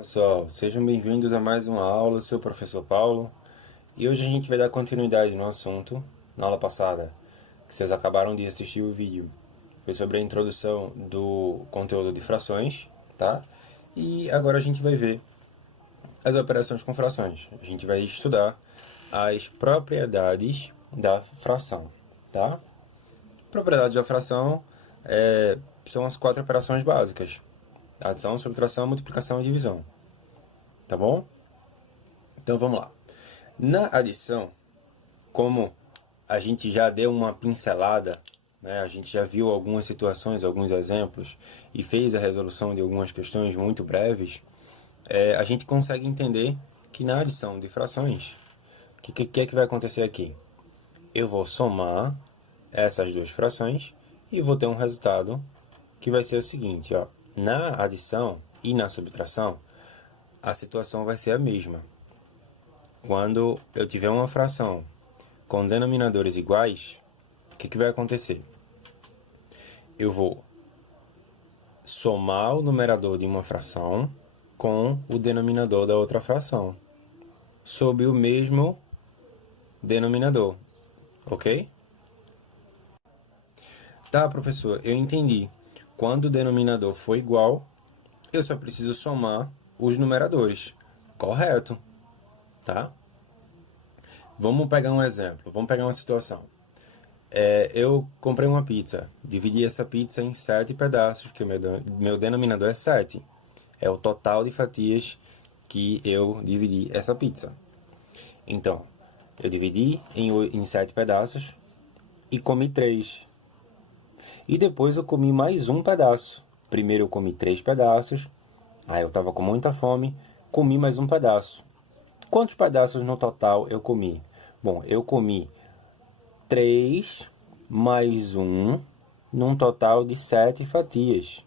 Pessoal, sejam bem-vindos a mais uma aula, eu sou o professor Paulo e hoje a gente vai dar continuidade no assunto. Na aula passada, que vocês acabaram de assistir o vídeo, foi sobre a introdução do conteúdo de frações, tá? E agora a gente vai ver as operações com frações. A gente vai estudar as propriedades da fração, tá? Propriedades da fração são as 4 operações básicas: adição, subtração, multiplicação e divisão. Tá bom? Então vamos lá. Na adição, como a gente já deu uma pincelada, né, a gente já viu algumas situações, alguns exemplos e fez a resolução de algumas questões muito breves, a gente consegue entender que na adição de frações, o que é que vai acontecer aqui? Eu vou somar essas duas frações e vou ter um resultado que vai ser o seguinte, ó. Na adição e na subtração, a situação vai ser a mesma. Quando eu tiver uma fração com denominadores iguais, o que vai acontecer? Eu vou somar o numerador de uma fração com o denominador da outra fração, sob o mesmo denominador, ok? Tá, professor, eu entendi. Quando o denominador for igual, eu só preciso somar os numeradores. Correto, tá? Vamos pegar um exemplo, vamos pegar uma situação. Eu comprei uma pizza, dividi essa pizza em 7 pedaços, que o meu denominador é 7. É o total de fatias que eu dividi essa pizza. Então, eu dividi em 7 pedaços e comi 3. E depois eu comi mais um pedaço. Primeiro eu comi 3 pedaços, aí eu estava com muita fome, comi mais um pedaço. Quantos pedaços no total eu comi? Bom, eu comi 3 mais 1, num total de 7 fatias.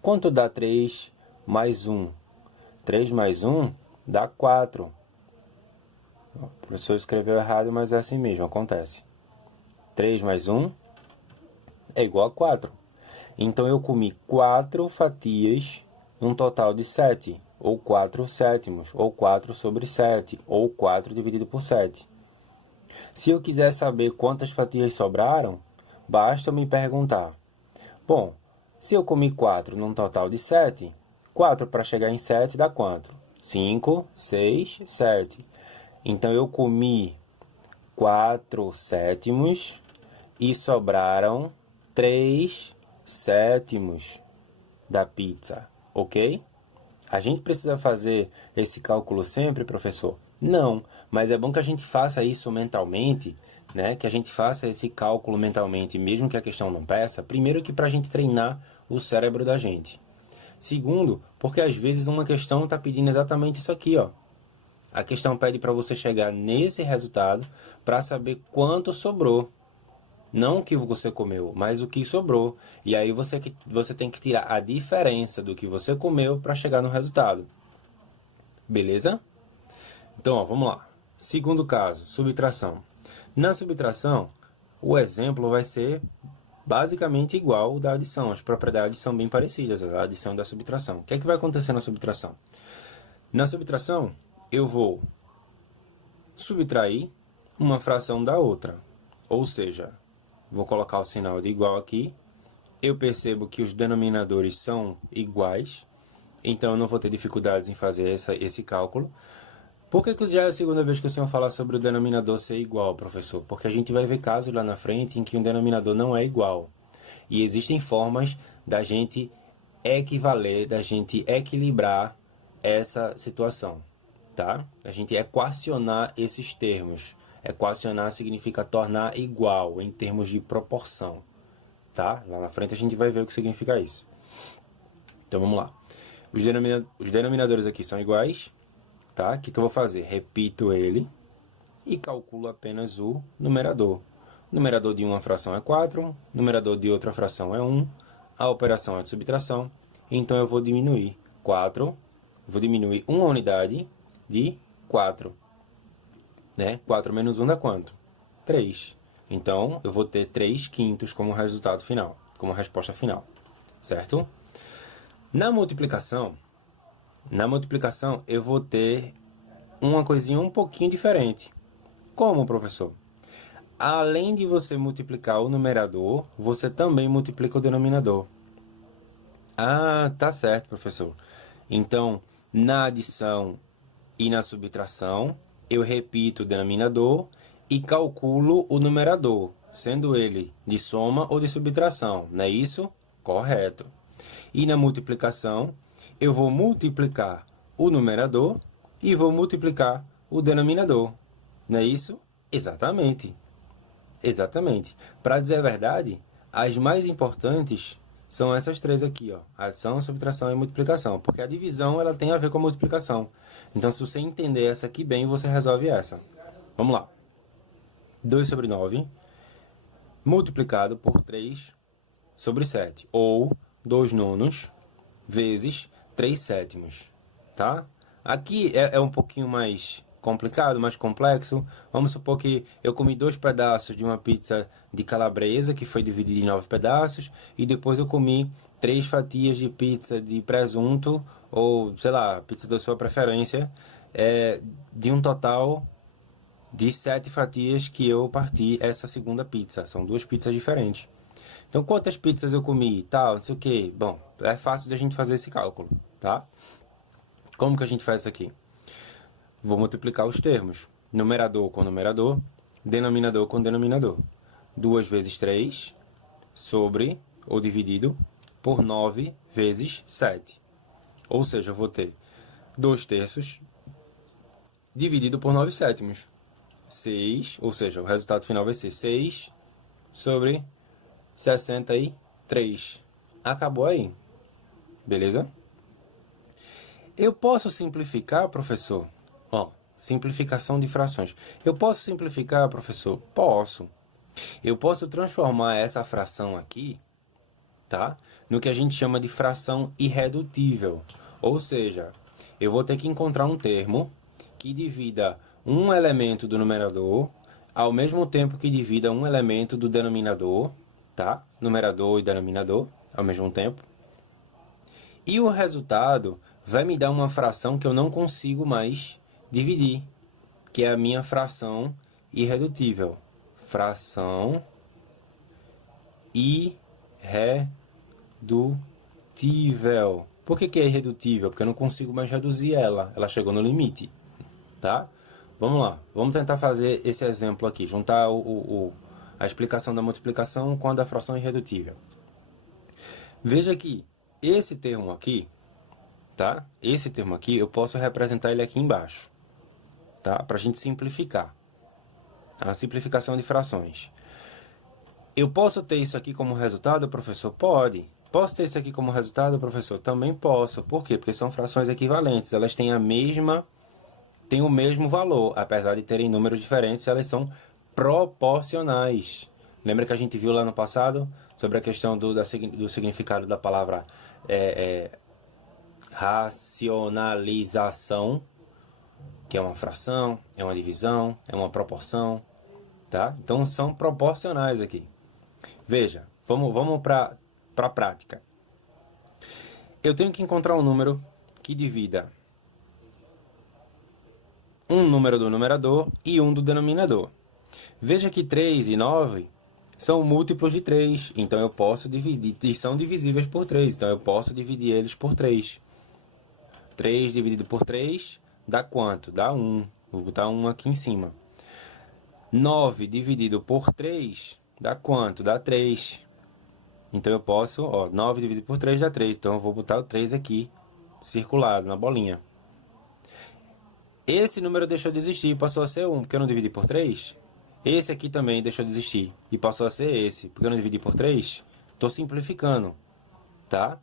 Quanto dá 3 mais 1? 3 mais 1 dá 4. O professor escreveu errado, mas é assim mesmo, acontece. 3 mais 1 é igual a 4. Então, eu comi 4 fatias num total de 7, ou 4 sétimos, ou 4 sobre 7, ou 4 dividido por 7. Se eu quiser saber quantas fatias sobraram, basta me perguntar. Bom, se eu comi 4 num total de 7, 4 para chegar em 7 dá quanto? 5, 6, 7. Então, eu comi 4 sétimos e sobraram 3 sétimos da pizza, ok? A gente precisa fazer esse cálculo sempre, professor? Não, mas é bom que a gente faça isso mentalmente, né? Que a gente faça esse cálculo mentalmente, mesmo que a questão não peça. Primeiro que para a gente treinar o cérebro da gente. Segundo, porque às vezes uma questão está pedindo exatamente isso aqui, ó. A questão pede para você chegar nesse resultado para saber quanto sobrou. Não o que você comeu, mas o que sobrou. E aí você tem que tirar a diferença do que você comeu para chegar no resultado. Beleza? Então, ó, vamos lá. Segundo caso, subtração. Na subtração, o exemplo vai ser basicamente igual ao da adição. As propriedades são bem parecidas, a adição e da subtração. O que é que vai acontecer na subtração? Na subtração, eu vou subtrair uma fração da outra. Ou seja, vou colocar o sinal de igual aqui. Eu percebo que os denominadores são iguais, então eu não vou ter dificuldades em fazer esse cálculo. Por que já é a segunda vez que o senhor fala sobre o denominador ser igual, professor? Porque a gente vai ver casos lá na frente em que um denominador não é igual. E existem formas da gente equivaler, da gente equilibrar essa situação, tá? A gente equacionar esses termos. Equacionar significa tornar igual em termos de proporção, tá? Lá na frente a gente vai ver o que significa isso. Então vamos lá. Os denominadores aqui são iguais, tá? O que eu vou fazer? Repito ele e calculo apenas o numerador. O numerador de uma fração é 4, o numerador de outra fração é 1, a operação é de subtração, então eu vou diminuir 4, vou diminuir uma unidade de 4. Né? 4 menos 1 dá quanto? 3. Então, eu vou ter 3 quintos como resultado final, como resposta final, certo? Na multiplicação, Na multiplicação, eu vou ter uma coisinha um pouquinho diferente. Como, professor? Além de você multiplicar o numerador, você também multiplica o denominador. Ah, tá certo, professor. Então, na adição e na subtração, eu repito o denominador e calculo o numerador, sendo ele de soma ou de subtração, não é isso? Correto. E na multiplicação, eu vou multiplicar o numerador e vou multiplicar o denominador, não é isso? Exatamente. Exatamente. Para dizer a verdade, as mais importantes são essas três aqui, ó: adição, subtração e multiplicação, porque a divisão ela tem a ver com a multiplicação. Então, se você entender essa aqui bem, você resolve essa. Vamos lá. 2 sobre 9 multiplicado por 3 sobre 7, ou 2 nonos vezes 3 sétimos, tá? Aqui é um pouquinho mais complicado, mais complexo. Vamos supor que eu comi 2 pedaços de uma pizza de calabresa, que foi dividida em 9 pedaços, e depois eu comi 3 fatias de pizza de presunto, ou, sei lá, pizza da sua preferência, de um total de 7 fatias que eu parti essa segunda pizza. São 2 pizzas diferentes. Então, quantas pizzas eu comi e tal, não sei o que. Bom, é fácil de a gente fazer esse cálculo, tá? Como que a gente faz isso aqui? Vou multiplicar os termos. Numerador com numerador, denominador com denominador. 2 vezes 3 sobre, ou dividido, por 9 vezes 7. Ou seja, eu vou ter 2 terços dividido por 9 sétimos. 6, ou seja, o resultado final vai ser 6 sobre 63. Acabou aí. Beleza? Eu posso simplificar, professor? Ó, simplificação de frações. Eu posso simplificar, professor? Posso. Eu posso transformar essa fração aqui, tá? No que a gente chama de fração irredutível. Ou seja, eu vou ter que encontrar um termo que divida um elemento do numerador ao mesmo tempo que divida um elemento do denominador, tá? Numerador e denominador ao mesmo tempo. E o resultado vai me dar uma fração que eu não consigo mais dividir, que é a minha fração irredutível. Fração irredutível. Por que é irredutível? Porque eu não consigo mais reduzir ela. Ela chegou no limite, tá? Vamos lá. Vamos tentar fazer esse exemplo aqui. Juntar a explicação da multiplicação com a da fração irredutível. Veja que esse termo aqui, tá? Esse termo aqui, eu posso representar ele aqui embaixo, tá? Para a gente simplificar. A simplificação de frações. Eu posso ter isso aqui como resultado, professor? Pode. Posso ter isso aqui como resultado, professor? Também posso. Por quê? Porque são frações equivalentes. Elas têm o mesmo valor. Apesar de terem números diferentes, elas são proporcionais. Lembra que a gente viu lá no passado sobre a questão do significado da palavra racionalização, que é uma fração, é uma divisão, é uma proporção, tá? Então são proporcionais aqui. Veja, vamos para a prática. Eu tenho que encontrar um número que divida um número do numerador e um do denominador. Veja que 3 e 9 são múltiplos de 3, então eu posso dividir, e são divisíveis por 3, então eu posso dividir eles por 3. 3 dividido por 3 dá quanto? Dá 1. Vou botar 1 aqui em cima. 9 dividido por 3 dá quanto? Dá 3. Então eu posso, 9 dividido por 3 dá 3, então eu vou botar o 3 aqui, circulado, na bolinha. Esse número deixou de existir e passou a ser 1, porque eu não dividi por 3. Esse aqui também deixou de existir e passou a ser esse, porque eu não dividi por 3. Estou simplificando, tá?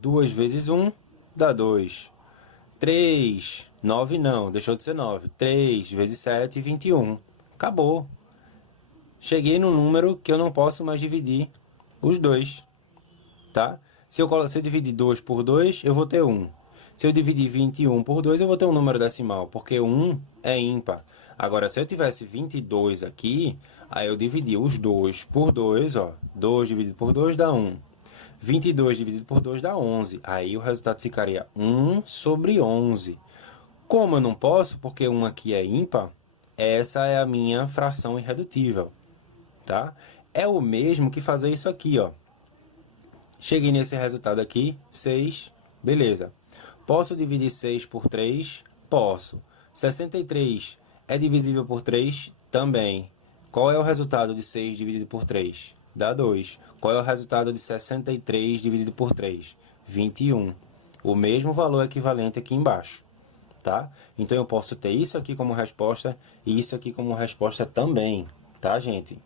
2 vezes 1 dá 2. 3, 9 não, deixou de ser 9. 3 vezes 7, 21. Acabou. Cheguei no número que eu não posso mais dividir os dois, tá? Se eu dividir 2 por 2, eu vou ter 1. Se eu dividir 21 por 2, eu vou ter um número decimal, porque 1 é ímpar. Agora, se eu tivesse 22 aqui, aí eu dividi os 2 por 2, 2 dividido por 2 dá 1. 22 dividido por 2 dá 11. Aí o resultado ficaria 1 sobre 11. Como eu não posso, porque 1 aqui é ímpar, essa é a minha fração irredutível, tá? É o mesmo que fazer isso aqui, ó. Cheguei nesse resultado aqui, 6, beleza. Posso dividir 6 por 3? Posso. 63 é divisível por 3? Também. Qual é o resultado de 6 dividido por 3? Dá 2. Qual é o resultado de 63 dividido por 3? 21. O mesmo valor equivalente aqui embaixo, tá? Então eu posso ter isso aqui como resposta e isso aqui como resposta também, tá, gente?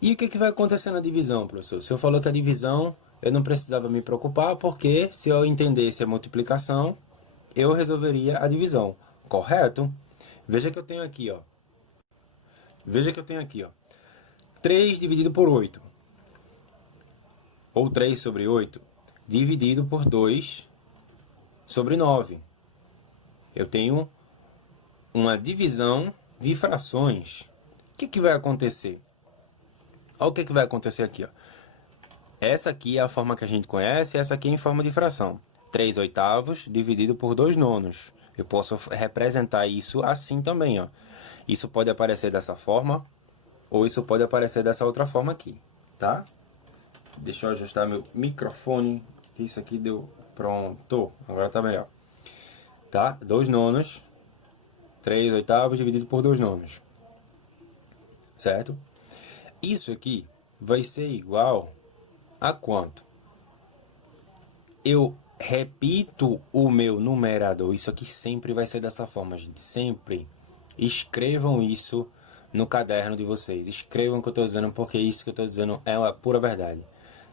E o que vai acontecer na divisão, professor? Se eu falou que a divisão eu não precisava me preocupar, porque se eu entendesse a multiplicação, eu resolveria a divisão, correto? Veja que eu tenho aqui, ó. Veja que eu tenho aqui, ó. 3 dividido por 8, ou 3 sobre 8, dividido por 2 sobre 9. Eu tenho uma divisão de frações. O que vai acontecer? Olha o que vai acontecer aqui, ó. Essa aqui é a forma que a gente conhece, essa aqui é em forma de fração. 3 oitavos dividido por 2 nonos. Eu posso representar isso assim também, ó. Isso pode aparecer dessa forma, ou isso pode aparecer dessa outra forma aqui, tá? Deixa eu ajustar meu microfone, que isso aqui deu... Pronto, agora tá melhor. Tá? 2 nonos, 3 oitavos dividido por 2 nonos. Certo? Isso aqui vai ser igual a quanto? Eu repito o meu numerador. Isso aqui sempre vai ser dessa forma, gente. Sempre. Escrevam isso no caderno de vocês. Escrevam o que eu estou dizendo, porque isso que eu estou dizendo é a pura verdade.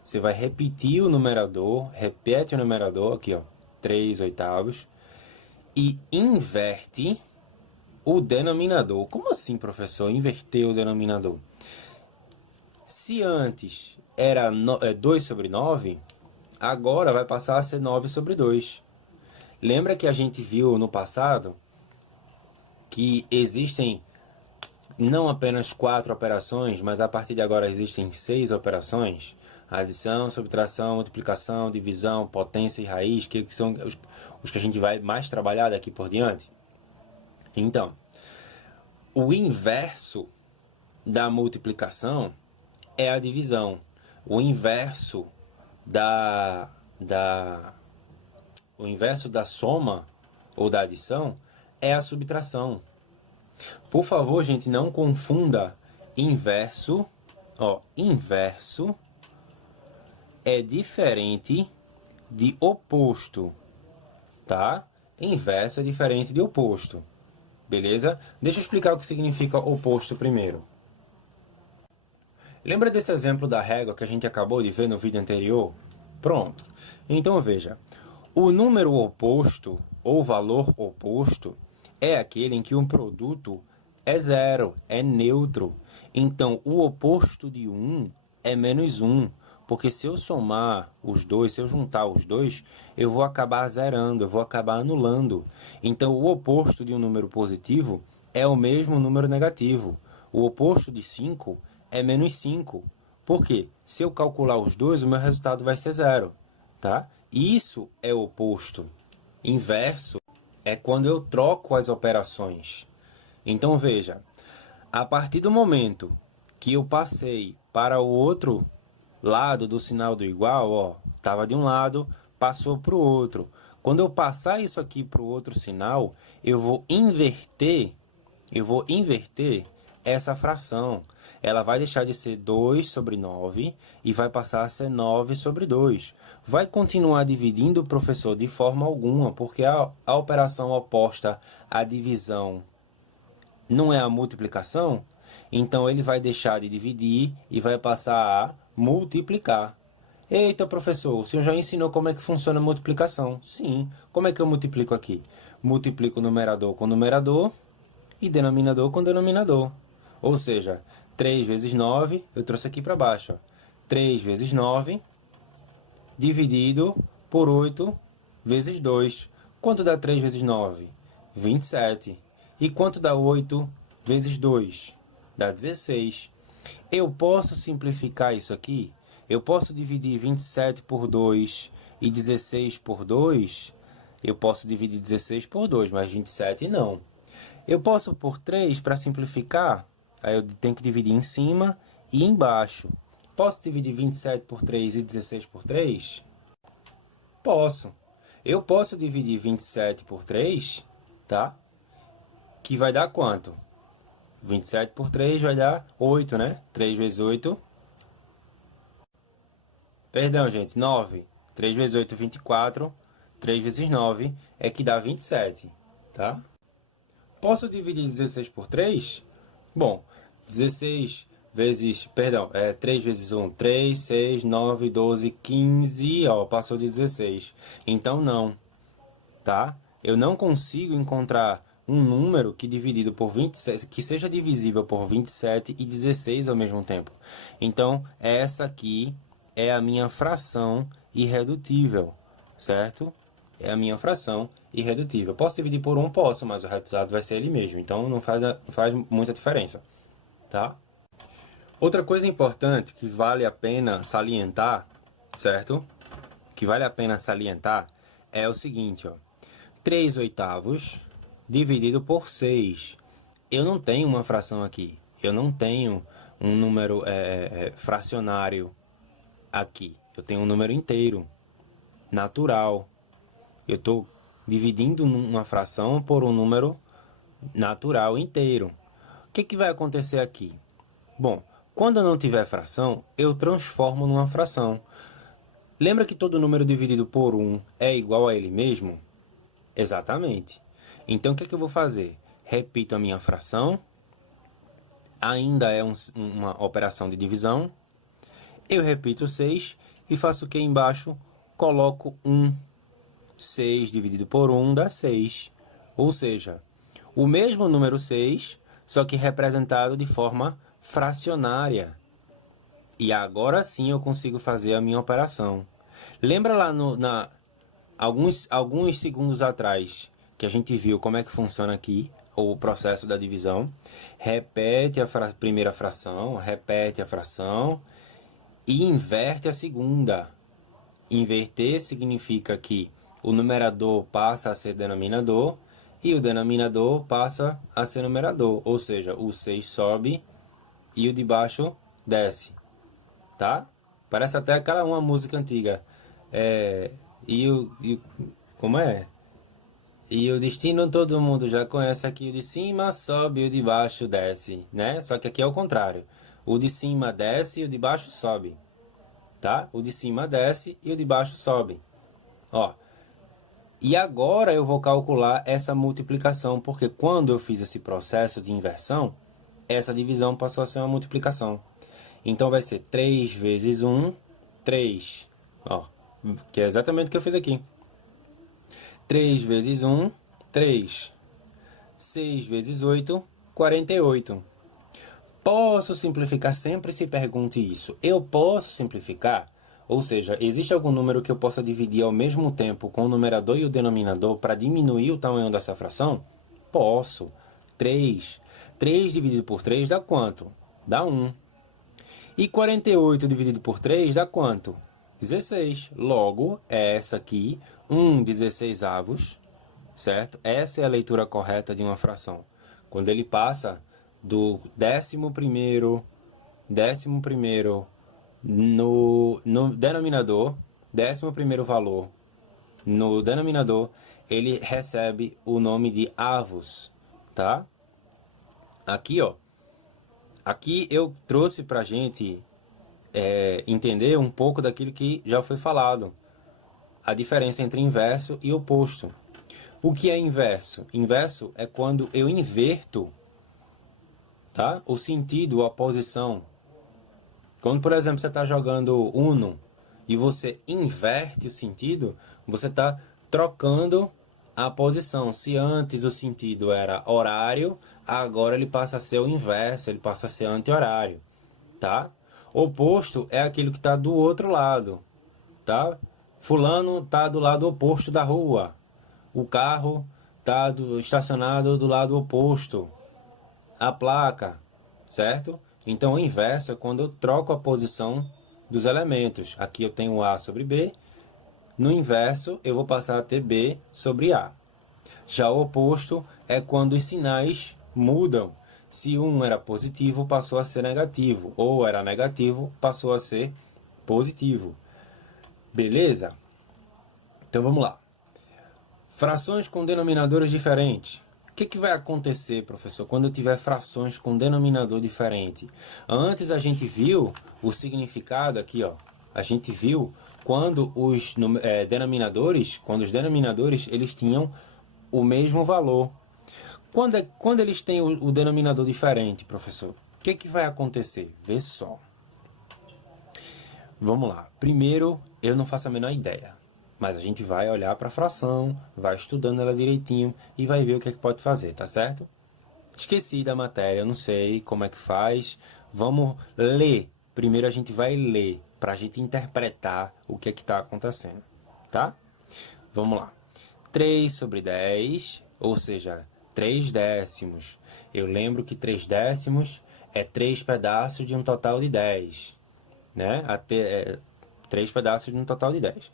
Você vai repetir o numerador, repete o numerador, aqui ó, 3 oitavos, e inverte o denominador. Como assim, professor? Inverter o denominador? Se antes era 2 sobre 9, agora vai passar a ser 9 sobre 2. Lembra que a gente viu no passado que existem não apenas 4 operações, mas a partir de agora existem 6 operações? Adição, subtração, multiplicação, divisão, potência e raiz, que são os que a gente vai mais trabalhar daqui por diante. Então, o inverso da multiplicação é a divisão. O inverso o inverso da soma ou da adição é a subtração. Por favor, gente, não confunda inverso. Ó, inverso é diferente de oposto, tá? Inverso é diferente de oposto, beleza? Deixa eu explicar o que significa oposto primeiro. Lembra desse exemplo da régua que a gente acabou de ver no vídeo anterior? Pronto. Então veja, o número oposto ou valor oposto é aquele em que um produto é zero, é neutro. Então o oposto de 1 é menos 1. Porque se eu somar os dois, se eu juntar os dois, eu vou acabar zerando, eu vou acabar anulando. Então, o oposto de um número positivo é o mesmo número negativo. O oposto de 5 é menos 5. Por quê? Se eu calcular os dois, o meu resultado vai ser zero, tá? Isso é o oposto. Inverso é quando eu troco as operações. Então, veja, a partir do momento que eu passei para o outro lado do sinal do igual, ó, estava de um lado, passou para o outro. Quando eu passar isso aqui para o outro sinal, eu vou inverter essa fração. Ela vai deixar de ser 2 sobre 9 e vai passar a ser 9 sobre 2. Vai continuar dividindo, professor, de forma alguma, porque a operação oposta à divisão não é a multiplicação, então ele vai deixar de dividir e vai passar a multiplicar. Eita, professor, o senhor já ensinou como é que funciona a multiplicação? Sim. Como é que eu multiplico aqui? Multiplico numerador com numerador e denominador com denominador. Ou seja, 3 vezes 9, eu trouxe aqui para baixo. Ó. 3 vezes 9 dividido por 8 vezes 2. Quanto dá 3 vezes 9? 27. E quanto dá 8 vezes 2? Dá 16. Eu posso simplificar isso aqui? Eu posso dividir 27 por 2 e 16 por 2? Eu posso dividir 16 por 2, mas 27 não. Eu posso por 3 para simplificar? Aí eu tenho que dividir em cima e embaixo. Posso dividir 27 por 3 e 16 por 3? Posso. Eu posso dividir 27 por 3, tá? Que vai dar quanto? 27 por 3 vai dar 8, né? 3 vezes 8. Perdão, gente, 9. 3 vezes 8, 24. 3 vezes 9 é que dá 27, tá? Posso dividir 16 por 3? Bom, 16 vezes, perdão, 3 vezes 1, 3, 6, 9, 12, 15, ó, passou de 16. Então, não, tá? Eu não consigo encontrar um número que dividido por 27, que seja divisível por 27 e 16 ao mesmo tempo. Então, essa aqui é a minha fração irredutível, certo? É a minha fração irredutível. Posso dividir por 1? Posso, mas o resultado vai ser ele mesmo. Então, não faz muita diferença, tá? Outra coisa importante que vale a pena salientar, certo? Que vale a pena salientar é o seguinte, ó. 3 oitavos dividido por 6. Eu não tenho uma fração aqui. Eu não tenho um número fracionário aqui. Eu tenho um número inteiro, natural. Eu estou dividindo uma fração por um número natural inteiro. O que vai acontecer aqui? Bom, quando eu não tiver fração, eu transformo numa fração. Lembra que todo número dividido por 1 é igual a ele mesmo? Exatamente. Então, o que eu vou fazer? Repito a minha fração. Ainda é uma operação de divisão. Eu repito 6 e faço o que embaixo? Coloco 1. 6 dividido por 1 dá 6. Ou seja, o mesmo número 6, só que representado de forma fracionária. E agora sim eu consigo fazer a minha operação. Lembra lá alguns segundos atrás que a gente viu como é que funciona aqui o processo da divisão? Repete a primeira fração, repete a fração e inverte a segunda. Inverter significa que o numerador passa a ser denominador e o denominador passa a ser numerador. Ou seja, o 6 sobe e o de baixo desce. Tá? Parece até aquela uma música antiga. Como é? E o destino todo mundo já conhece aqui. O de cima sobe e o de baixo desce, né? Só que aqui é o contrário. O de cima desce e o de baixo sobe. Tá? O de cima desce e o de baixo sobe. Ó. E agora eu vou calcular essa multiplicação, porque quando eu fiz esse processo de inversão, essa divisão passou a ser uma multiplicação. Então vai ser 3 vezes 1, 3. Ó, que é exatamente o que eu fiz aqui. 3 vezes 1, 3. 6 vezes 8, 48. Posso simplificar? Sempre se pergunte isso. Eu posso simplificar? Ou seja, existe algum número que eu possa dividir ao mesmo tempo com o numerador e o denominador para diminuir o tamanho dessa fração? Posso. 3. 3 dividido por 3 dá quanto? Dá 1. E 48 dividido por 3 dá quanto? 16. Logo, é essa aqui, 1/16avos, certo? Essa é a leitura correta de uma fração. Quando ele passa do 11º no denominador, 11º valor no denominador, ele recebe o nome de avos, tá? Aqui, ó. Aqui eu trouxe pra gente entender um pouco daquilo que já foi falado. A diferença entre inverso e oposto. O que é inverso? Inverso é quando eu inverto, tá? O sentido, a posição. Quando, por exemplo, você está jogando Uno e você inverte o sentido, você está trocando a posição. Se antes o sentido era horário, agora ele passa a ser o inverso, ele passa a ser anti-horário, tá? Oposto é aquilo que está do outro lado, tá? Fulano está do lado oposto da rua. O carro está estacionado do lado oposto. A placa, certo? Então, o inverso é quando eu troco a posição dos elementos. Aqui eu tenho A sobre B. No inverso, eu vou passar a ter B sobre A. Já o oposto é quando os sinais mudam. Se um era positivo, passou a ser negativo. Ou era negativo, passou a ser positivo. Beleza? Então vamos lá. Frações com denominadores diferentes. O que vai acontecer, professor, quando eu tiver frações com denominador diferente? Antes a gente viu o significado aqui, ó. A gente viu quando os denominadores, eles tinham o mesmo valor. Quando eles têm o denominador diferente, professor, o que vai acontecer? Vê só. Vamos lá. Primeiro, eu não faço a menor ideia. Mas a gente vai olhar para a fração, vai estudando ela direitinho e vai ver o que pode fazer, tá certo? Esqueci da matéria, não sei como é que faz. Vamos ler. Primeiro a gente vai ler para a gente interpretar o que está acontecendo, tá? Vamos lá. 3 sobre 10, ou seja, 3 décimos. Eu lembro que 3 décimos é 3 pedaços de um total de 10, né? 3 pedaços de um total de 10.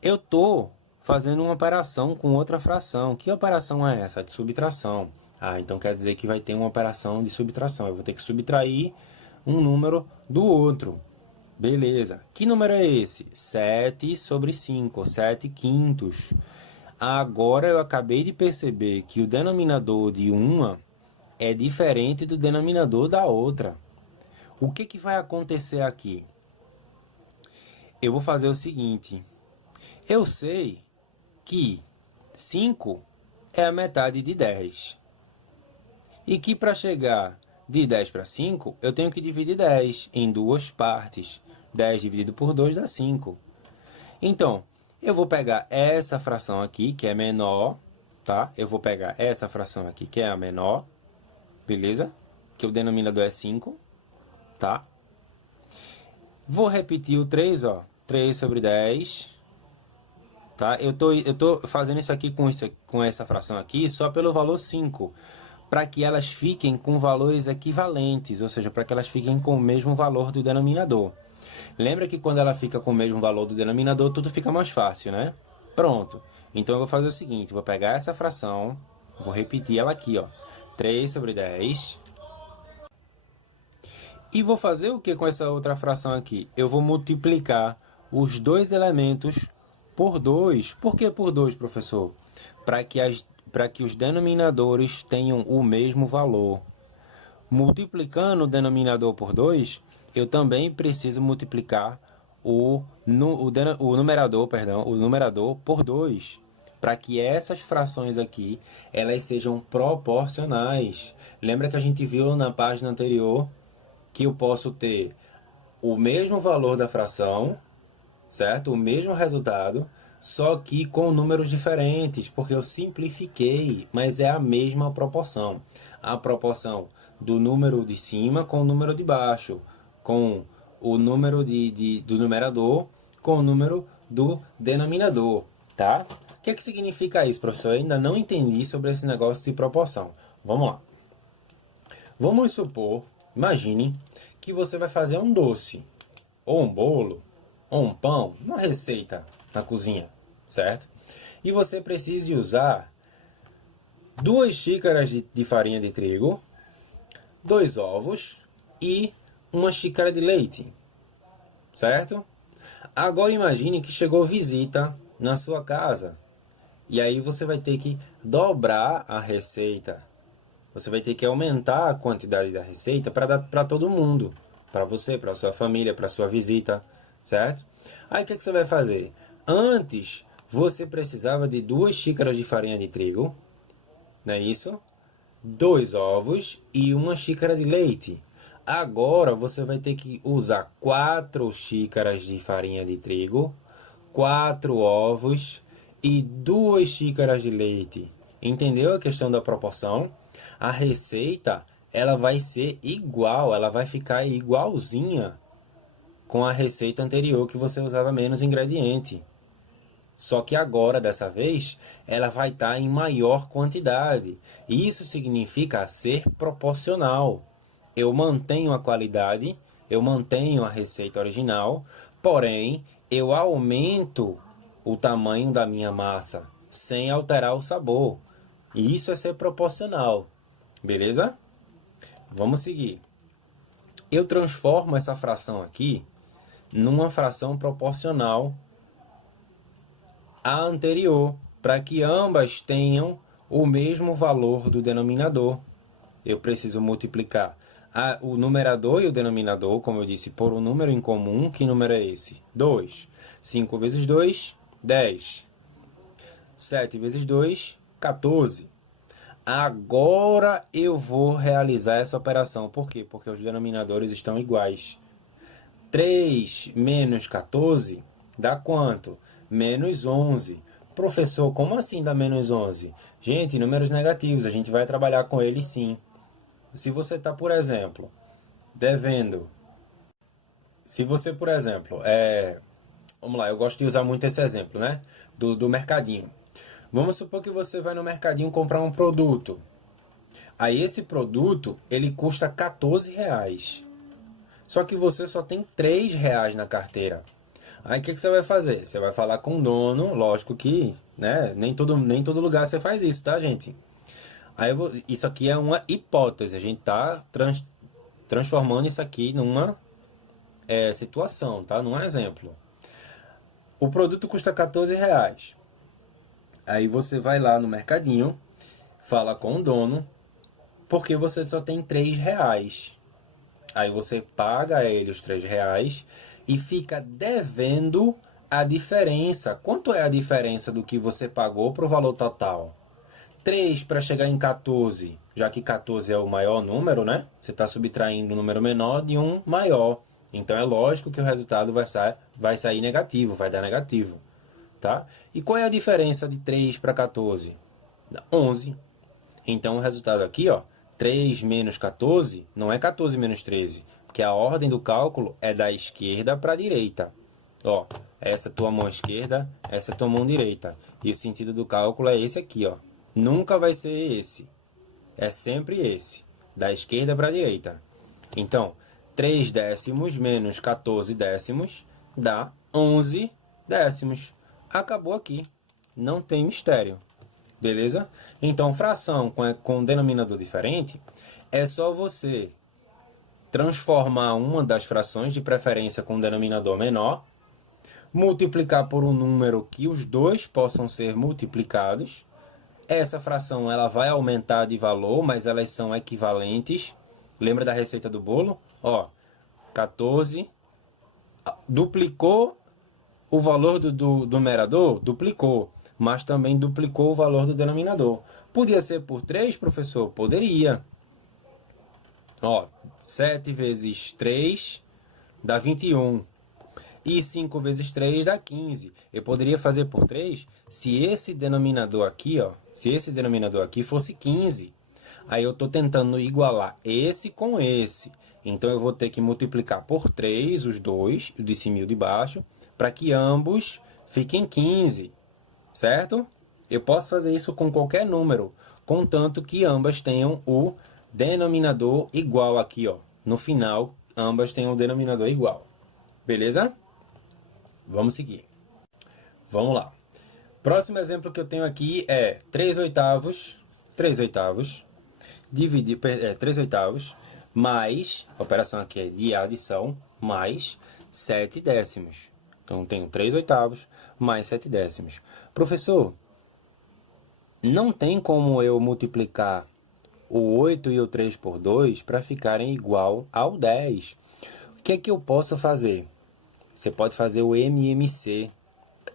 Eu estou fazendo uma operação com outra fração. Que operação é essa? De subtração. Ah, então quer dizer que vai ter uma operação de subtração. Eu vou ter que subtrair um número do outro. Beleza. Que número é esse? 7 sobre 5, 7 quintos. Agora eu acabei de perceber que o denominador de uma é diferente do denominador da outra. O que vai acontecer aqui? Eu vou fazer o seguinte. Eu sei que 5 é a metade de 10. E que para chegar de 10 para 5, eu tenho que dividir 10 em duas partes. 10 dividido por 2 dá 5. Então, eu vou pegar essa fração aqui, que é menor, tá? Eu vou pegar essa fração aqui, que é a menor, beleza? Que o denominador é 5, tá? Vou repetir o 3, ó. 3 sobre 10... Tá? Eu tô fazendo isso aqui com essa fração aqui só pelo valor 5, para que elas fiquem com valores equivalentes, ou seja, para que elas fiquem com o mesmo valor do denominador. Lembra que quando ela fica com o mesmo valor do denominador, tudo fica mais fácil, né? Pronto. Então eu vou fazer o seguinte, vou pegar essa fração, vou repetir ela aqui, ó. 3 sobre 10. E vou fazer o que com essa outra fração aqui? Eu vou multiplicar os dois elementos por 2. Por que por 2, professor? Para que os denominadores tenham o mesmo valor. Multiplicando o denominador por 2, eu também preciso multiplicar o numerador por 2. Para que essas frações aqui, elas sejam proporcionais. Lembra que a gente viu na página anterior que eu posso ter o mesmo valor da fração, certo? O mesmo resultado, só que com números diferentes, porque eu simplifiquei, mas é a mesma proporção. A proporção do número de cima com o número de baixo, com o número do numerador com o número do denominador, tá? O que significa isso, professor? Eu ainda não entendi sobre esse negócio de proporção. Vamos lá. Vamos supor, imagine que você vai fazer um doce, ou um bolo, ou um pão, uma receita na cozinha, certo? E você precisa usar 2 xícaras de farinha de trigo, 2 ovos e 1 xícara de leite, certo? Agora imagine que chegou visita na sua casa, e aí você vai ter que dobrar a receita. Você vai ter que aumentar a quantidade da receita para dar para todo mundo, para você, para sua família, para sua visita, certo? Aí o que você vai fazer? Antes, você precisava de 2 xícaras de farinha de trigo, não é isso? 2 ovos e 1 xícara de leite. Agora, você vai ter que usar 4 xícaras de farinha de trigo, 4 ovos e 2 xícaras de leite. Entendeu a questão da proporção? A receita, ela vai ser igual, ela vai ficar igualzinha com a receita anterior que você usava menos ingrediente. Só que agora, dessa vez, ela vai estar em maior quantidade. Isso significa ser proporcional. Eu mantenho a qualidade Eu mantenho a receita original, porém, eu aumento o tamanho da minha massa, sem alterar o sabor. E isso é ser proporcional, beleza? Vamos seguir. Eu transformo essa fração aqui numa fração proporcional à anterior, para que ambas tenham o mesmo valor do denominador. Eu preciso multiplicar o numerador e o denominador, como eu disse, por um número em comum. Que número é esse? 2. 5 vezes 2, 10. 7 vezes 2, 14. Agora eu vou realizar essa operação. Por quê? Porque os denominadores estão iguais. 3 menos 14 dá quanto? Menos 11. Professor, como assim dá menos 11? Gente, números negativos, a gente vai trabalhar com eles sim. Se você está, por exemplo, devendo... Se você, por exemplo, vamos lá, eu gosto de usar muito esse exemplo, né? Do mercadinho. Vamos supor que você vai no mercadinho comprar um produto. Aí esse produto, ele custa 14 reais. Só que você só tem 3 reais na carteira. Aí o que você vai fazer? Você vai falar com o dono, lógico que, né? Nem todo lugar você faz isso, tá, gente? Aí isso aqui é uma hipótese. A gente tá transformando isso aqui numa situação, tá? Num exemplo. O produto custa 14 reais. Aí você vai lá no mercadinho, fala com o dono, porque você só tem 3 reais. Aí você paga a ele os 3 reais e fica devendo a diferença. Quanto é a diferença do que você pagou para o valor total? 3 para chegar em 14, já que 14 é o maior número, né? Você está subtraindo um número menor de um maior. Então é lógico que o resultado vai sair negativo, vai dar negativo. Tá? E qual é a diferença de 3 para 14? 11. Então o resultado aqui, ó, 3 menos 14 não é 14 menos 13, porque a ordem do cálculo é da esquerda para a direita. Ó, essa é tua mão esquerda, essa é tua mão direita. E o sentido do cálculo é esse aqui, ó. Nunca vai ser esse. É sempre esse, da esquerda para a direita. Então, 3 décimos menos 14 décimos dá 11 décimos. Acabou aqui. Não tem mistério. Beleza? Então, fração com denominador diferente é só você transformar uma das frações, de preferência com denominador menor, multiplicar por um número que os dois possam ser multiplicados. Essa fração ela vai aumentar de valor, mas elas são equivalentes. Lembra da receita do bolo? Ó, 14 duplicou o valor do numerador? Duplicou, mas também duplicou o valor do denominador. Podia ser por 3, professor? Poderia. Ó, 7 vezes 3 dá 21. E 5 vezes 3 dá 15. Eu poderia fazer por 3 se esse denominador aqui, ó, se esse denominador aqui fosse 15. Aí eu estou tentando igualar esse com esse. Então eu vou ter que multiplicar por 3 os dois, o de cima e o de baixo, para que ambos fiquem 15, certo? Eu posso fazer isso com qualquer número, contanto que ambas tenham o denominador igual aqui, ó. No final, ambas tenham o denominador igual. Beleza? Vamos seguir. Vamos lá. Próximo exemplo que eu tenho aqui é 3 oitavos, 3 oitavos, 3 oitavos, mais, a operação aqui é de adição, mais 7 décimos. Então, tenho 3 oitavos mais 7 décimos. Professor, não tem como eu multiplicar o 8 e o 3 por 2 para ficarem igual ao 10. O que é que eu posso fazer? Você pode fazer o MMC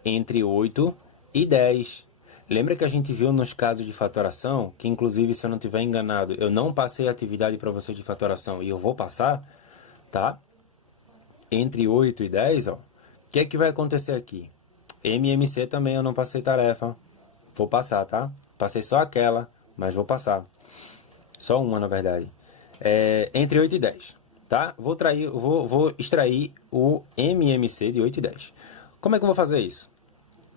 entre 8 e 10. Lembra que a gente viu nos casos de fatoração, que inclusive, se eu não estiver enganado, eu não passei a atividade para vocês de fatoração e eu vou passar, tá? Entre 8 e 10, ó. O que é que vai acontecer aqui? MMC também eu não passei tarefa. Vou passar, tá? Passei só aquela, mas vou passar. Só uma, na verdade. Entre 8 e 10, tá? Vou extrair o MMC de 8 e 10. Como é que eu vou fazer isso?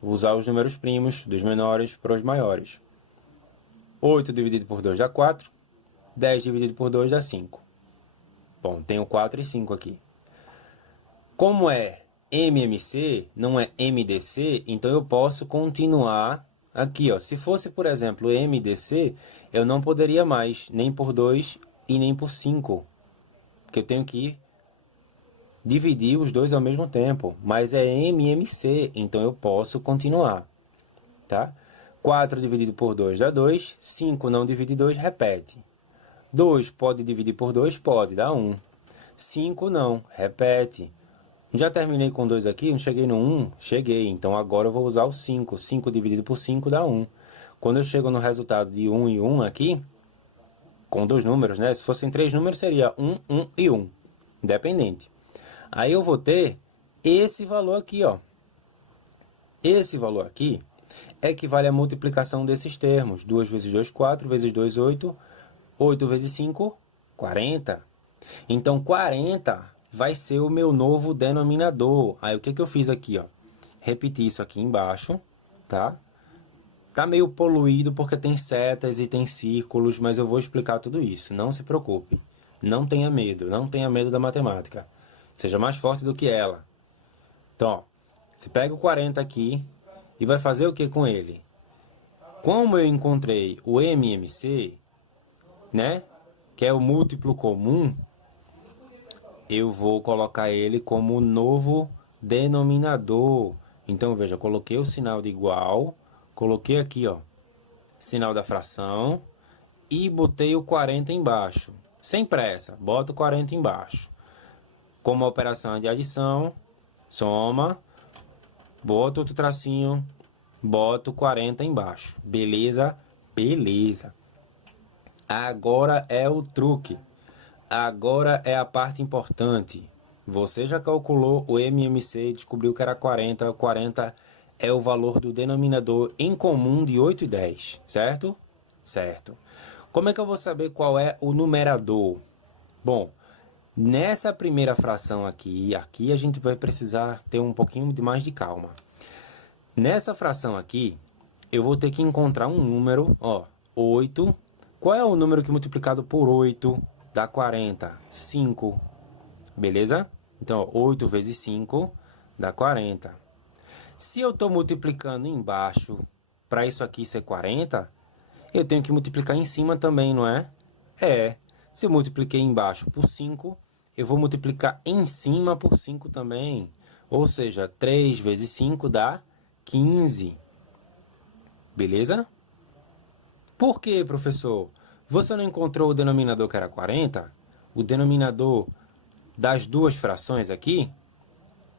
Vou usar os números primos, dos menores para os maiores. 8 dividido por 2 dá 4. 10 dividido por 2 dá 5. Bom, tenho 4 e 5 aqui. Como é MMC, não é MDC, então eu posso continuar aqui, ó. Se fosse, por exemplo, MDC, eu não poderia mais nem por 2 e nem por 5, porque eu tenho que dividir os dois ao mesmo tempo, mas é MMC, então eu posso continuar, tá? 4 dividido por 2 dá 2, 5 não divide 2, repete. 2 pode dividir por 2? Pode, dá 1. 5 não, repete. Já terminei com 2 aqui, não cheguei no 1? Cheguei, então agora eu vou usar o 5. 5 dividido por 5 dá 1. Quando eu chego no resultado de 1 e 1 aqui, com dois números, né? Se fossem 3 números, seria 1, 1 e 1, independente. Aí eu vou ter esse valor aqui, ó. Esse valor aqui equivale à multiplicação desses termos. 2 vezes 2, 4, vezes 2, 8. 8 vezes 5, 40. Então, 40 vai ser o meu novo denominador. Aí, o que eu fiz aqui, ó? Repeti isso aqui embaixo, tá? Tá meio poluído porque tem setas e tem círculos, mas eu vou explicar tudo isso. Não se preocupe. Não tenha medo da matemática. Seja mais forte do que ela. Então, ó, você pega o 40 aqui e vai fazer o que com ele? Como eu encontrei o MMC, né? Que é o múltiplo comum, eu vou colocar ele como novo denominador. Então, veja, coloquei o sinal de igual, coloquei aqui, ó, sinal da fração e botei o 40 embaixo. Sem pressa, bota o 40 embaixo. Como a operação é de adição, soma, bota outro tracinho, bota o 40 embaixo. Beleza? Beleza. Agora é o truque. Agora é a parte importante. Você já calculou o MMC e descobriu que era 40. 40 é o valor do denominador em comum de 8 e 10, certo? Certo. Como é que eu vou saber qual é o numerador? Bom, nessa primeira fração aqui a gente vai precisar ter um pouquinho de mais de calma. Nessa fração aqui, eu vou ter que encontrar um número, ó, 8. Qual é o número que multiplicado por 8 dá 40? 5. Beleza? Então, 8 vezes 5 dá 40. Se eu estou multiplicando embaixo para isso aqui ser 40, eu tenho que multiplicar em cima também, não é? É. Se eu multipliquei embaixo por 5, eu vou multiplicar em cima por 5 também. Ou seja, 3 vezes 5 dá 15. Beleza? Por quê, professor? Você não encontrou o denominador que era 40? O denominador das duas frações aqui,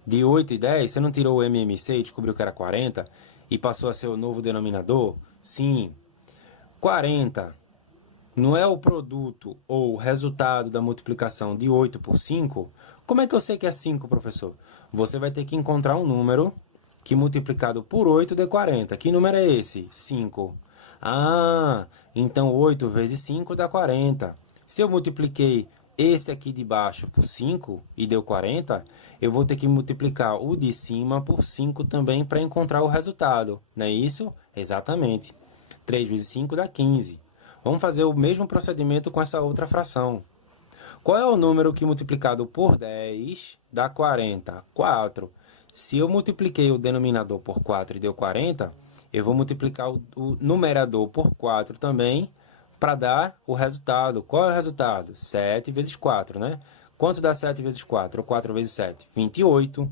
de 8 e 10, você não tirou o MMC e descobriu que era 40 e passou a ser o novo denominador? Sim. 40 não é o produto ou o resultado da multiplicação de 8 por 5? Como é que eu sei que é 5, professor? Você vai ter que encontrar um número que multiplicado por 8 dê 40. Que número é esse? 5. Ah, então 8 vezes 5 dá 40. Se eu multipliquei esse aqui de baixo por 5 e deu 40, eu vou ter que multiplicar o de cima por 5 também para encontrar o resultado. Não é isso? Exatamente. 3 vezes 5 dá 15. Vamos fazer o mesmo procedimento com essa outra fração. Qual é o número que multiplicado por 10 dá 40? 4. Se eu multipliquei o denominador por 4 e deu 40, eu vou multiplicar o numerador por 4 também para dar o resultado. Qual é o resultado? 7 vezes 4, né? Quanto dá 7 vezes 4? Ou 4 vezes 7? 28.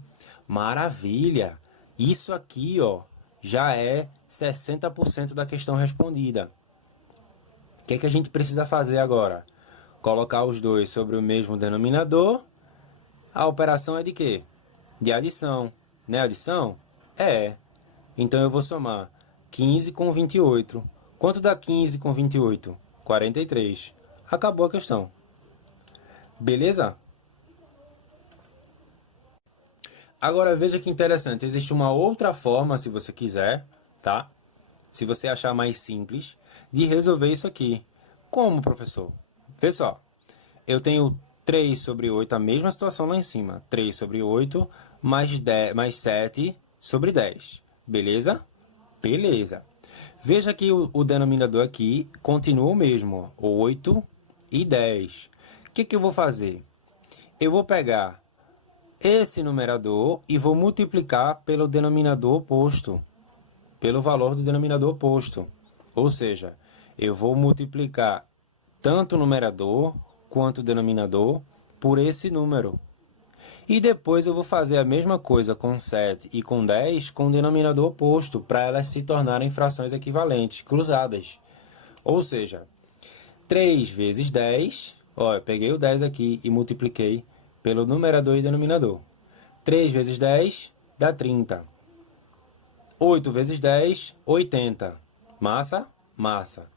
Maravilha! Isso aqui, ó, já é 60% da questão respondida. O que é que a gente precisa fazer agora? Colocar os dois sobre o mesmo denominador. A operação é de quê? De adição. Não é adição? É. Então, eu vou somar 15 com 28. Quanto dá 15 com 28? 43. Acabou a questão. Beleza? Agora, veja que interessante. Existe uma outra forma, se você quiser, tá? Se você achar mais simples, de resolver isso aqui. Como, professor? Vê só. Eu tenho 3 sobre 8, a mesma situação lá em cima. 3 sobre 8 mais 7 sobre 10. Beleza? Beleza. Veja que o denominador aqui continua o mesmo. 8 e 10. O que eu vou fazer? Eu vou pegar esse numerador e vou multiplicar pelo denominador oposto, pelo valor do denominador oposto. Ou seja, eu vou multiplicar tanto o numerador quanto o denominador por esse número. E depois eu vou fazer a mesma coisa com 7 e com 10 com o denominador oposto, para elas se tornarem frações equivalentes, cruzadas. Ou seja, 3 vezes 10, ó, eu peguei o 10 aqui e multipliquei pelo numerador e denominador. 3 vezes 10 dá 30. 8 vezes 10, 80. Massa? Massa.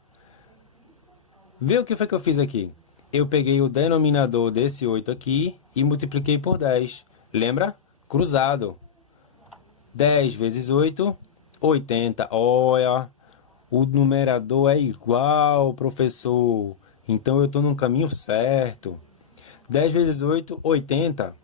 Vê o que foi que eu fiz aqui? Eu peguei o denominador desse 8 aqui e multipliquei por 10. Lembra? Cruzado. 10 vezes 8, 80. Olha, o numerador é igual, professor. Então, eu estou no caminho certo. 10 vezes 8, 80.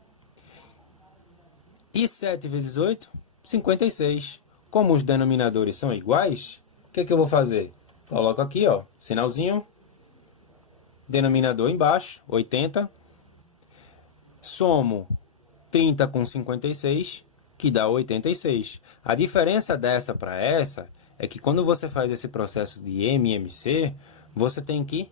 E 7 vezes 8, 56. Como os denominadores são iguais, o que eu vou fazer? Coloco aqui, ó, sinalzinho. Denominador embaixo, 80. Somo 30 com 56, que dá 86. A diferença dessa para essa é que quando você faz esse processo de MMC, você tem que...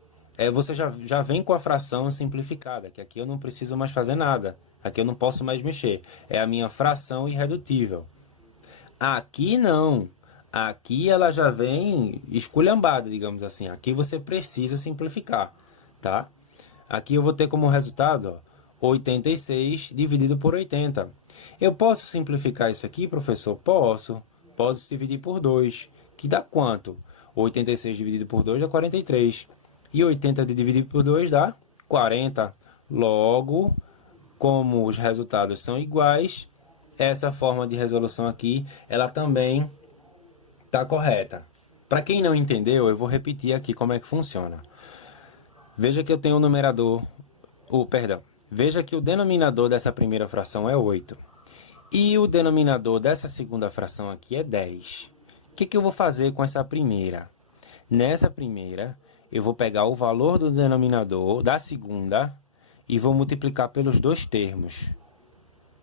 você já vem com a fração simplificada, que aqui eu não preciso mais fazer nada. Aqui eu não posso mais mexer. É a minha fração irredutível. Aqui não. Aqui ela já vem esculhambada, digamos assim. Aqui você precisa simplificar. Tá? Aqui eu vou ter como resultado, ó, 86 dividido por 80. Eu posso simplificar isso aqui, professor? Posso. Posso dividir por 2, que dá quanto? 86 dividido por 2 dá 43. E 80 dividido por 2 dá 40. Logo, como os resultados são iguais, essa forma de resolução aqui, ela também está correta. Para quem não entendeu, eu vou repetir aqui como é que funciona. Veja que eu tenho o numerador, veja que o denominador dessa primeira fração é 8. E o denominador dessa segunda fração aqui é 10. O que eu vou fazer com essa primeira? Nessa primeira, eu vou pegar o valor do denominador da segunda e vou multiplicar pelos dois termos.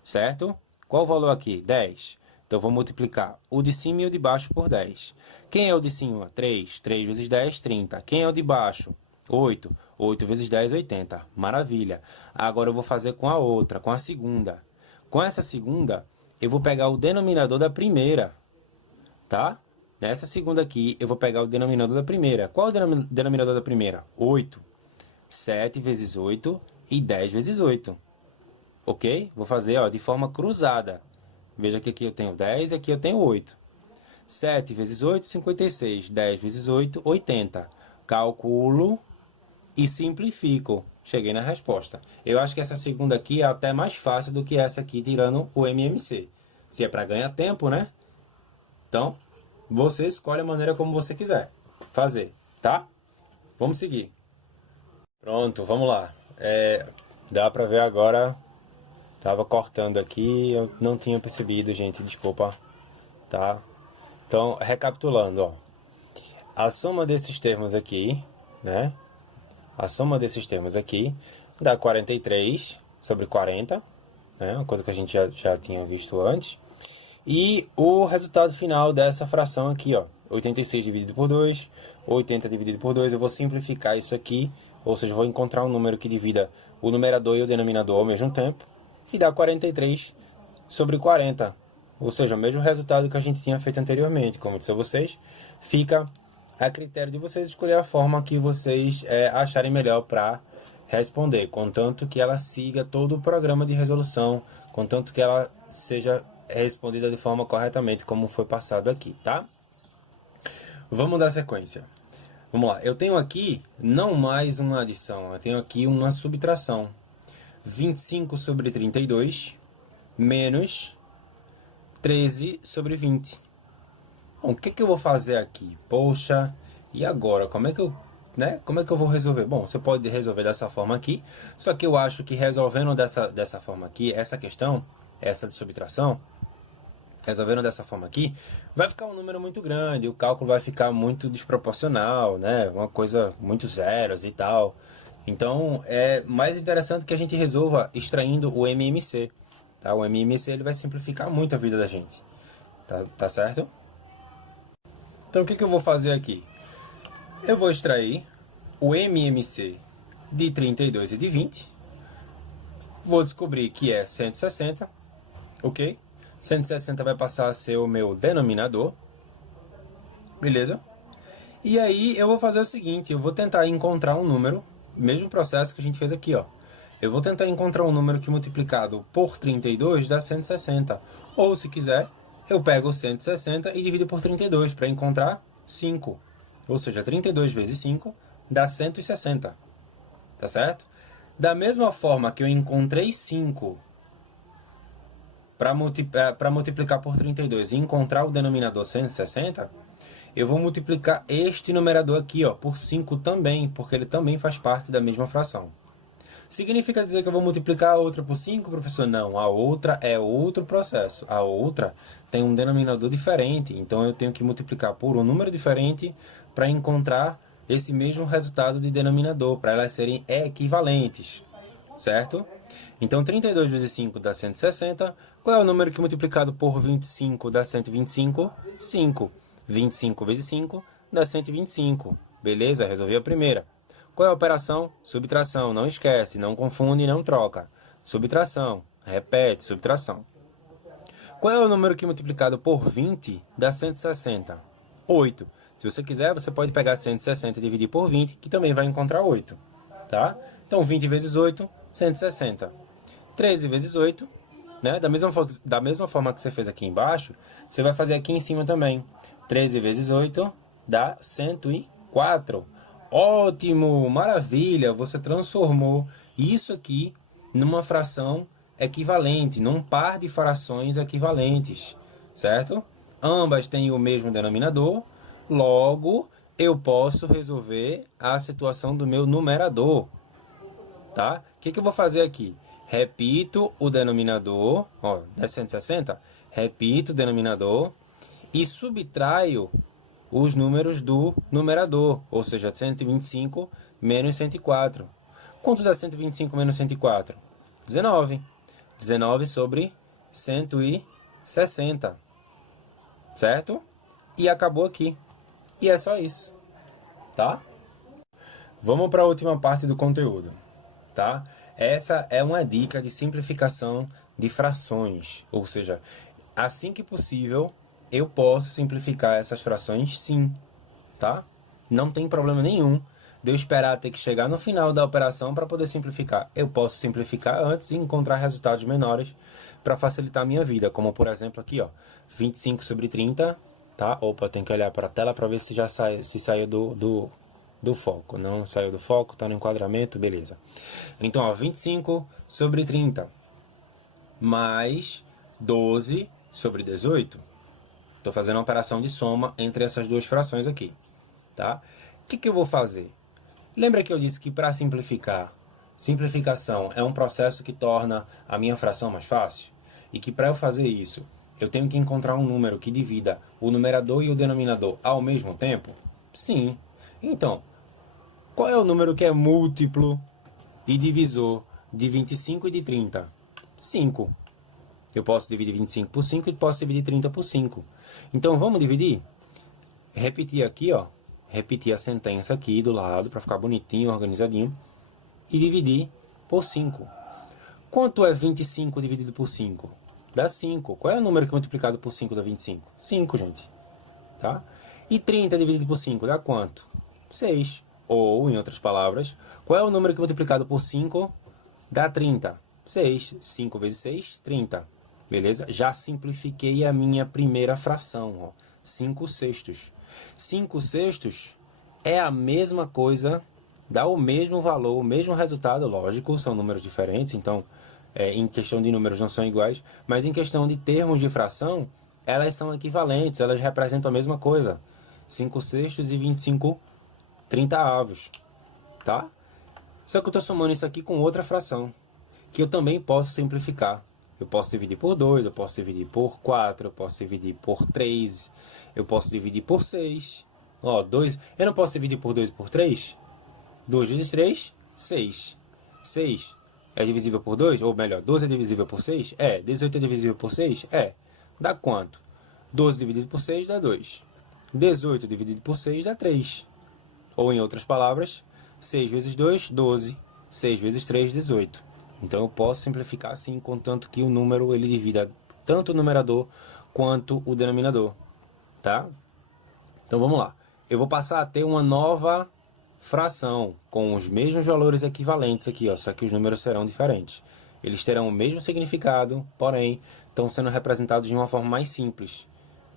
Certo? Qual o valor aqui? 10. Então, eu vou multiplicar o de cima e o de baixo por 10. Quem é o de cima? 3. 3 vezes 10, 30. Quem é o de baixo? 8. 8 vezes 10, 80. Maravilha. Agora eu vou fazer com a outra, com a segunda. Com essa segunda, eu vou pegar o denominador da primeira. Tá? Nessa segunda aqui, eu vou pegar o denominador da primeira. Qual é o denominador da primeira? 8. 7 vezes 8 e 10 vezes 8. Ok? Vou fazer, ó, de forma cruzada. Veja que aqui eu tenho 10 e aqui eu tenho 8. 7 vezes 8, 56. 10 vezes 8, 80. Calculo e simplifico. Cheguei na resposta. Eu acho que essa segunda aqui é até mais fácil do que essa aqui, tirando o MMC. Se é para ganhar tempo, né? Então, você escolhe a maneira como você quiser fazer, tá? Vamos seguir. Pronto, vamos lá. Dá para ver agora. Tava cortando aqui, eu não tinha percebido, gente, desculpa. Tá? Então, recapitulando, ó. A soma desses termos aqui, né? A soma desses termos aqui dá 43 sobre 40, né? Uma coisa que a gente já tinha visto antes. E o resultado final dessa fração aqui, ó, 86 dividido por 2, 80 dividido por 2, eu vou simplificar isso aqui, ou seja, vou encontrar um número que divida o numerador e o denominador ao mesmo tempo, e dá 43 sobre 40, ou seja, o mesmo resultado que a gente tinha feito anteriormente. Como eu disse a vocês, fica a critério de vocês escolher a forma que vocês acharem melhor para responder, contanto que ela siga todo o programa de resolução, contanto que ela seja respondida de forma corretamente, como foi passado aqui, tá? Vamos dar sequência. Vamos lá, eu tenho aqui não mais uma adição, eu tenho aqui uma subtração. 25 sobre 32 menos 13 sobre 20. Bom, o que eu vou fazer aqui? Poxa, e agora? Como é que eu vou resolver? Bom, você pode resolver dessa forma aqui, só que eu acho que resolvendo dessa forma aqui, essa questão, essa de subtração, resolvendo dessa forma aqui, vai ficar um número muito grande, o cálculo vai ficar muito desproporcional, né? Uma coisa, muitos zeros e tal. Então, é mais interessante que a gente resolva extraindo o MMC, Tá? O MMC ele vai simplificar muito a vida da gente. Tá certo? Então, o que eu vou fazer aqui? Eu vou extrair o MMC de 32 e de 20. Vou descobrir que é 160, ok? 160 vai passar a ser o meu denominador, beleza? E aí eu vou fazer o seguinte, eu vou tentar encontrar um número, mesmo processo que a gente fez aqui, ó. Eu vou tentar encontrar um número que multiplicado por 32 dá 160. Ou, se quiser, eu pego 160 e divido por 32 para encontrar 5. Ou seja, 32 vezes 5 dá 160. Tá certo? Da mesma forma que eu encontrei 5 para multiplicar por 32 e encontrar o denominador 160, eu vou multiplicar este numerador aqui, ó, por 5 também, porque ele também faz parte da mesma fração. Significa dizer que eu vou multiplicar a outra por 5, professor? Não, a outra é outro processo. A outra tem um denominador diferente, então eu tenho que multiplicar por um número diferente para encontrar esse mesmo resultado de denominador, para elas serem equivalentes, certo? Então, 32 vezes 5 dá 160. Qual é o número que multiplicado por 25 dá 125? 5. 25 vezes 5 dá 125. Beleza? Resolvi a primeira. Qual é a operação? Subtração. Não esquece, não confunde, não troca. Subtração. Repete, subtração. Qual é o número que multiplicado por 20 dá 160? 8. Se você quiser, você pode pegar 160 e dividir por 20, que também vai encontrar 8. Tá? Então, 20 vezes 8, 160. 13 vezes 8, né? Da mesma forma que você fez aqui embaixo, você vai fazer aqui em cima também. 13 vezes 8 dá 104. Ótimo, maravilha, você transformou isso aqui numa fração equivalente, num par de frações equivalentes, certo? Ambas têm o mesmo denominador, logo eu posso resolver a situação do meu numerador, tá? O que eu vou fazer aqui? Repito o denominador, ó, é 160, repito o denominador e subtraio os números do numerador, ou seja, 125 menos 104. Quanto dá 125 menos 104? 19. 19 sobre 160. Certo? E acabou aqui. E é só isso. Tá? Vamos para a última parte do conteúdo. Tá? Essa é uma dica de simplificação de frações. Ou seja, assim que possível, eu posso simplificar essas frações, sim, tá? Não tem problema nenhum de eu esperar ter que chegar no final da operação para poder simplificar. Eu posso simplificar antes e encontrar resultados menores para facilitar a minha vida, como por exemplo aqui, ó, 25 sobre 30, tá? Opa, eu tenho que olhar para a tela para ver se já saiu do foco. Não saiu do foco, tá no enquadramento, beleza. Então, ó, 25 sobre 30 mais 12 sobre 18. Estou fazendo uma operação de soma entre essas duas frações aqui, tá? O que eu vou fazer? Lembra que eu disse que para simplificar, simplificação é um processo que torna a minha fração mais fácil? E que para eu fazer isso, eu tenho que encontrar um número que divida o numerador e o denominador ao mesmo tempo? Sim. Então, qual é o número que é múltiplo e divisor de 25 e de 30? 5. Eu posso dividir 25 por 5 e posso dividir 30 por 5. Então, vamos dividir? Repetir aqui, ó. Repetir a sentença aqui do lado, para ficar bonitinho, organizadinho. E dividir por 5. Quanto é 25 dividido por 5? Dá 5. Qual é o número que multiplicado por 5 dá 25? 5, gente. Tá? E 30 dividido por 5 dá quanto? 6. Ou, em outras palavras, qual é o número que multiplicado por 5 dá 30? 6. 5 vezes 6, 30. Beleza? Já simplifiquei a minha primeira fração, ó. 5 sextos. 5 sextos é a mesma coisa, dá o mesmo valor, o mesmo resultado, lógico, são números diferentes, então, em questão de números não são iguais, mas em questão de termos de fração, elas são equivalentes, elas representam a mesma coisa. 5 sextos e 25 30avos, tá? Só que eu estou somando isso aqui com outra fração, que eu também posso simplificar. Eu posso dividir por 2, eu posso dividir por 4, eu posso dividir por 3, eu posso dividir por 6. Ó, 2, eu não posso dividir por 2 e por 3? 2 vezes 3, 6. 6. é divisível por 2? Ou melhor, 12 é divisível por 6? É. 18 é divisível por 6? É. Dá quanto? 12 dividido por 6 dá 2. 18 dividido por 6 dá 3. Ou, em outras palavras, 6 vezes 2, 12. 6 vezes 3, 18. Então, eu posso simplificar assim, contanto que o número ele divida tanto o numerador quanto o denominador. Tá? Então, vamos lá. Eu vou passar a ter uma nova fração com os mesmos valores equivalentes aqui, ó, só que os números serão diferentes. Eles terão o mesmo significado, porém, estão sendo representados de uma forma mais simples.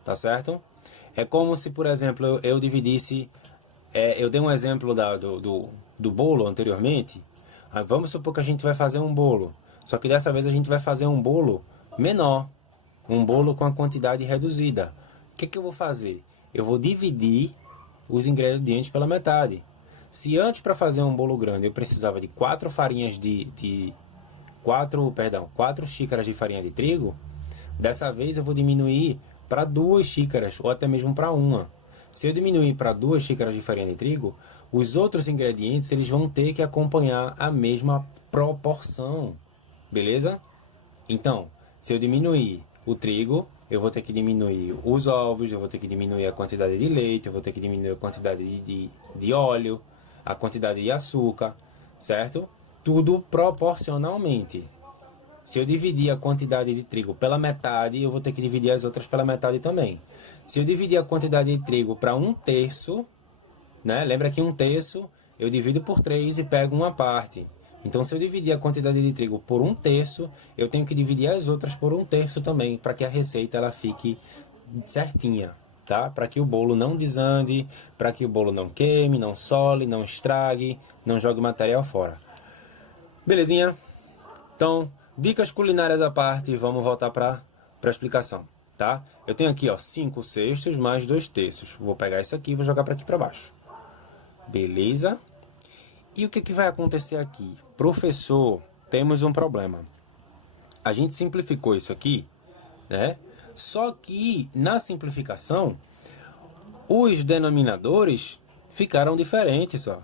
Tá certo? É como se, por exemplo, eu dividisse... eu dei um exemplo do bolo anteriormente. Vamos supor que a gente vai fazer um bolo. Só que dessa vez a gente vai fazer um bolo menor. Um bolo com a quantidade reduzida. O que eu vou fazer? Eu vou dividir os ingredientes pela metade. Se antes, para fazer um bolo grande, eu precisava de 4 farinhas quatro xícaras de farinha de trigo, dessa vez eu vou diminuir para 2 xícaras, ou até mesmo para uma. Se eu diminuir para 2 xícaras de farinha de trigo, os outros ingredientes eles vão ter que acompanhar a mesma proporção, beleza? Então, se eu diminuir o trigo, eu vou ter que diminuir os ovos, eu vou ter que diminuir a quantidade de leite, eu vou ter que diminuir a quantidade de óleo, a quantidade de açúcar, certo? Tudo proporcionalmente. Se eu dividir a quantidade de trigo pela metade, eu vou ter que dividir as outras pela metade também. Se eu dividir a quantidade de trigo para 1/3, né? Lembra que 1/3 eu divido por 3 e pego uma parte. Então, se eu dividir a quantidade de trigo por 1/3, eu tenho que dividir as outras por 1/3 também, para que a receita ela fique certinha, tá? Para que o bolo não desande, para que o bolo não queime, não sole, não estrague, não jogue material fora. Belezinha? Então, dicas culinárias à parte, vamos voltar para a explicação, tá? Eu tenho aqui, ó, 5/6 mais 2/3. Vou pegar isso aqui e vou jogar para aqui para baixo. Beleza? E o que vai acontecer aqui? Professor, temos um problema. A gente simplificou isso aqui, né? Só que na simplificação, os denominadores ficaram diferentes, ó.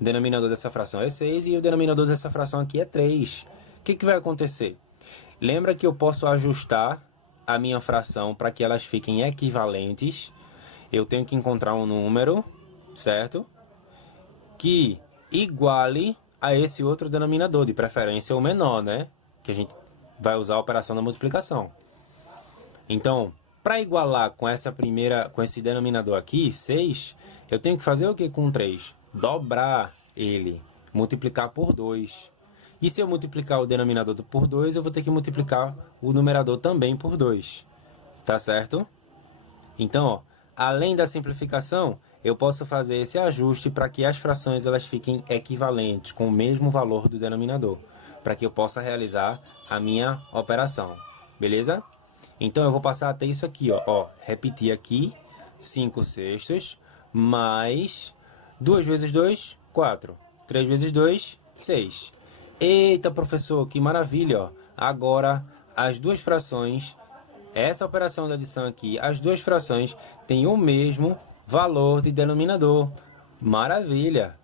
O denominador dessa fração é 6 e o denominador dessa fração aqui é 3. O que vai acontecer? Lembra que eu posso ajustar a minha fração para que elas fiquem equivalentes. Eu tenho que encontrar um número, certo? Que iguale a esse outro denominador, de preferência o menor, né? Que a gente vai usar a operação da multiplicação. Então, para igualar com esse denominador aqui, 6, eu tenho que fazer o que com 3? Dobrar ele, multiplicar por 2. E se eu multiplicar o denominador por 2, eu vou ter que multiplicar o numerador também por 2. Tá certo? Então, ó, além da simplificação, eu posso fazer esse ajuste para que as frações elas fiquem equivalentes, com o mesmo valor do denominador, para que eu possa realizar a minha operação. Beleza? Então, eu vou passar a ter isso aqui, ó, repetir aqui, 5/6, mais 2 vezes 2, 4. 3 vezes 2, 6. Eita, professor, que maravilha, ó. Agora, as duas frações, essa operação de adição aqui, as duas frações têm o mesmo valor de denominador. Maravilha!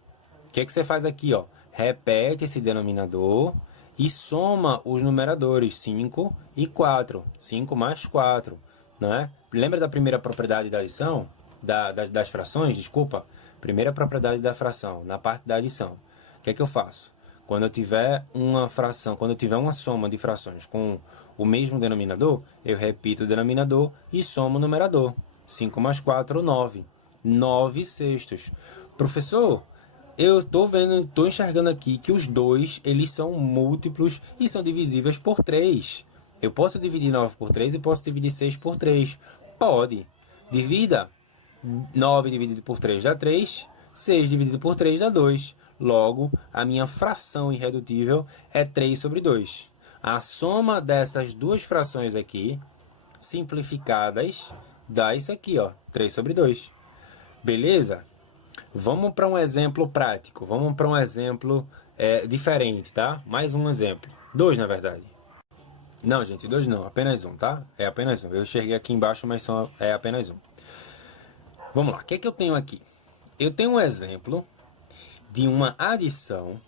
O que você faz aqui, ó? Repete esse denominador e soma os numeradores, 5 e 4. 5 mais 4, não é? Lembra da primeira propriedade da adição? Das frações, desculpa? Primeira propriedade da fração, na parte da adição. O que eu faço? Quando eu tiver uma fração, quando eu tiver uma soma de frações com o mesmo denominador, eu repito o denominador e somo o numerador. 5 mais 4, 9. 9/6. Professor, eu estou enxergando aqui que os dois, eles são múltiplos e são divisíveis por 3. Eu posso dividir 9 por 3 e posso dividir 6 por 3. Pode. Divida. 9 dividido por 3 dá 3. 6 dividido por 3 dá 2. Logo, a minha fração irredutível é 3/2. A soma dessas duas frações aqui, simplificadas, dá isso aqui, ó, 3/2. Beleza? Vamos para um exemplo prático. Vamos para um exemplo diferente, tá? Mais um exemplo. 2, na verdade. Não, gente, 2 não. Apenas um, tá? É apenas um. Eu enxerguei aqui embaixo, mas é apenas um. Vamos lá. O que é que eu tenho aqui? Eu tenho um exemplo de uma adição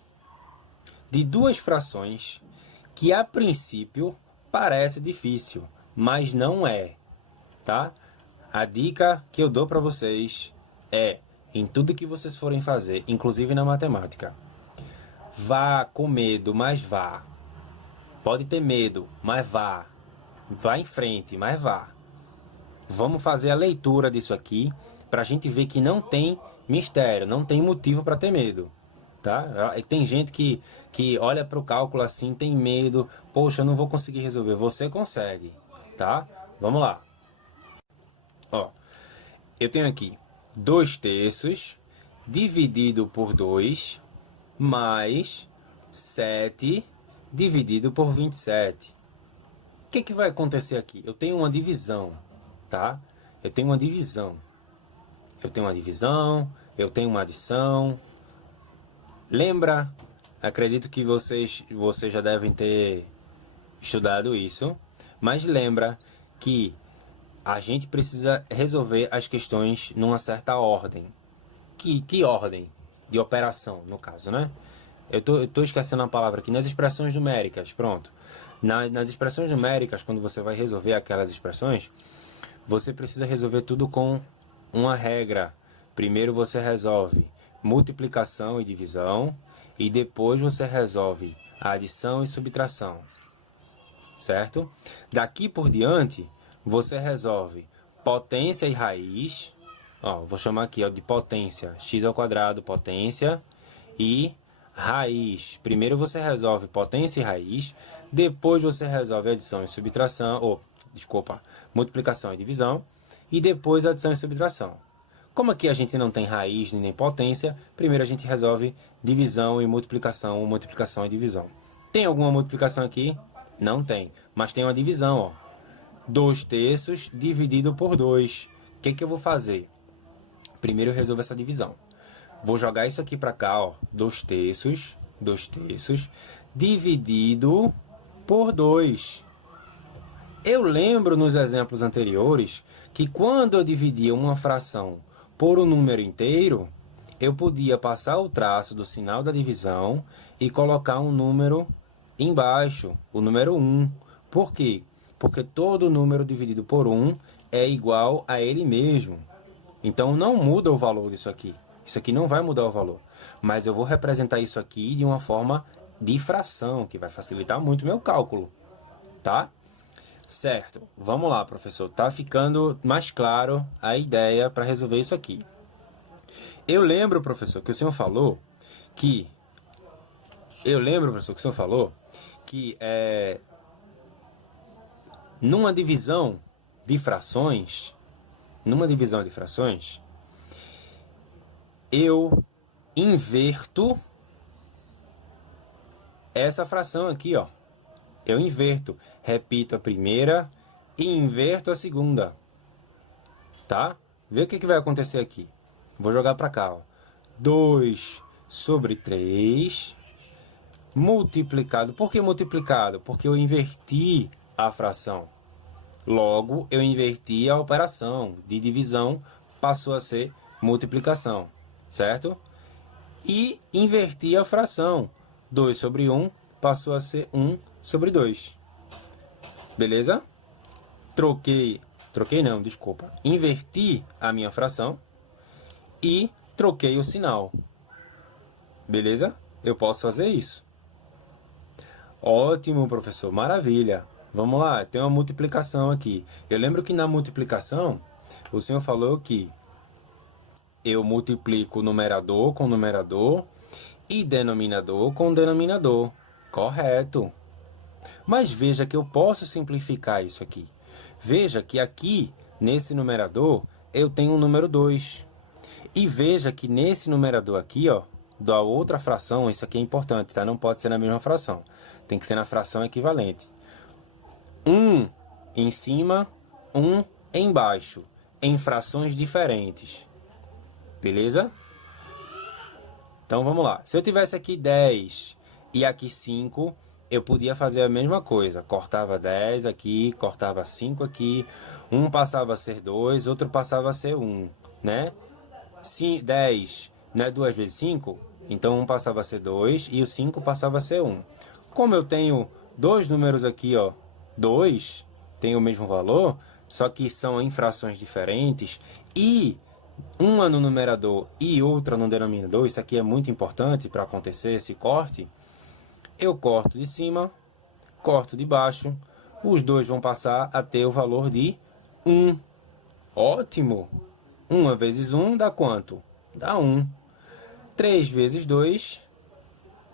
de duas frações que a princípio parece difícil, mas não é, tá? A dica que eu dou para vocês é, em tudo que vocês forem fazer, inclusive na matemática, vá com medo, mas vá. Pode ter medo, mas vá. Vá em frente, mas vá. Vamos fazer a leitura disso aqui para a gente ver que não tem mistério, não tem motivo para ter medo. Tá? Tem gente que olha para o cálculo assim, tem medo. Poxa, eu não vou conseguir resolver. Você consegue, tá? Vamos lá. Ó, eu tenho aqui 2/3 dividido por 2 mais 7 dividido por 27. O que vai acontecer aqui? Eu tenho uma divisão, tá? Eu tenho uma divisão. Eu tenho uma divisão, eu tenho uma adição. Lembra? Acredito que vocês já devem ter estudado isso, mas lembra que a gente precisa resolver as questões numa certa ordem. Que ordem? De operação, no caso, né? Eu tô esquecendo a palavra aqui. Nas expressões numéricas, pronto. Nas expressões numéricas, quando você vai resolver aquelas expressões, você precisa resolver tudo com uma regra. Primeiro você resolve multiplicação e divisão, e depois você resolve adição e subtração, certo? Daqui por diante, você resolve potência e raiz. Ó, vou chamar aqui ó, de potência, x² potência, e raiz. Primeiro você resolve potência e raiz, depois você resolve adição e subtração, multiplicação e divisão, e depois adição e subtração. Como aqui a gente não tem raiz nem potência, primeiro a gente resolve divisão e multiplicação e divisão. Tem alguma multiplicação aqui? Não tem, mas tem uma divisão, ó. 2/3 dividido por 2. O que eu vou fazer? Primeiro eu resolvo essa divisão. Vou jogar isso aqui para cá, ó. 2/3 dividido por 2. Eu lembro nos exemplos anteriores que quando eu dividia uma fração por um número inteiro, eu podia passar o traço do sinal da divisão e colocar um número embaixo, o número 1. Por quê? Porque todo número dividido por 1 é igual a ele mesmo. Então não muda o valor disso aqui. Isso aqui não vai mudar o valor. Mas eu vou representar isso aqui de uma forma de fração, que vai facilitar muito o meu cálculo. Tá? Certo. Vamos lá, professor. Tá ficando mais claro a ideia para resolver isso aqui. Eu lembro, professor, que o senhor falou que... numa divisão de frações, eu inverto essa fração aqui, ó. Eu inverto, repito a primeira e inverto a segunda, tá? Vê o que vai acontecer aqui. Vou jogar para cá, ó. 2/3 multiplicado. Por que multiplicado? Porque eu inverti a fração. Logo, eu inverti a operação de divisão, passou a ser multiplicação, certo? E inverti a fração. 2/1 passou a ser 1/2. Beleza? Inverti a minha fração e troquei o sinal. Beleza? Eu posso fazer isso. Ótimo, professor. Maravilha. Vamos lá, tem uma multiplicação aqui. Eu lembro que na multiplicação, o senhor falou que eu multiplico numerador com numerador e denominador com denominador. Correto. Mas veja que eu posso simplificar isso aqui. Veja que aqui, nesse numerador, eu tenho um número 2. E veja que nesse numerador aqui, ó, da outra fração, isso aqui é importante, tá? Não pode ser na mesma fração. Tem que ser na fração equivalente. 1 em cima, 1 embaixo, em frações diferentes. Beleza? Então vamos lá. Se eu tivesse aqui 10 e aqui 5, eu podia fazer a mesma coisa. Cortava 10 aqui, cortava 5 aqui. Um passava a ser 2, outro passava a ser 1, né? 10 não é 2 vezes 5? Então, 1 passava a ser 2 e o 5 passava a ser 1. Como eu tenho dois números aqui, ó, 2, tem o mesmo valor, só que são em frações diferentes, e uma no numerador e outra no denominador, isso aqui é muito importante para acontecer esse corte, eu corto de cima, corto de baixo, os dois vão passar a ter o valor de 1. Ótimo! 1 vezes 1 dá quanto? Dá 1. 3 vezes 2...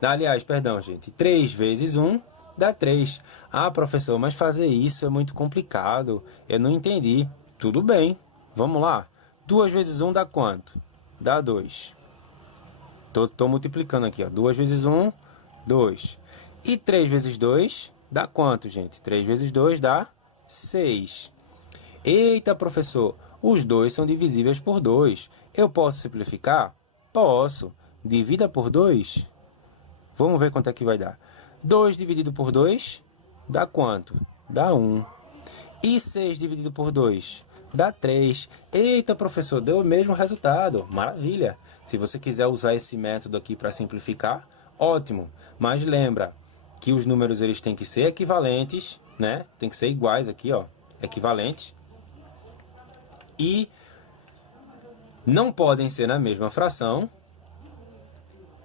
Aliás, perdão, gente. 3 vezes 1 dá 3. Ah, professor, mas fazer isso é muito complicado. Eu não entendi. Tudo bem. Vamos lá. 2 vezes 1 dá quanto? Dá 2. Tô multiplicando aqui, ó. 2 vezes 1, 2. E 3 vezes 2 dá quanto, gente? 3 vezes 2 dá 6. Eita, professor, os dois são divisíveis por 2. Eu posso simplificar? Posso. Divida por 2. Vamos ver quanto é que vai dar. 2 dividido por 2 dá quanto? Dá 1. E 6 dividido por 2 dá 3. Eita, professor, deu o mesmo resultado. Maravilha. Se você quiser usar esse método aqui para simplificar, ótimo. Mas lembra que os números eles têm que ser equivalentes, né? Tem que ser iguais aqui, ó, equivalentes. E não podem ser na mesma fração.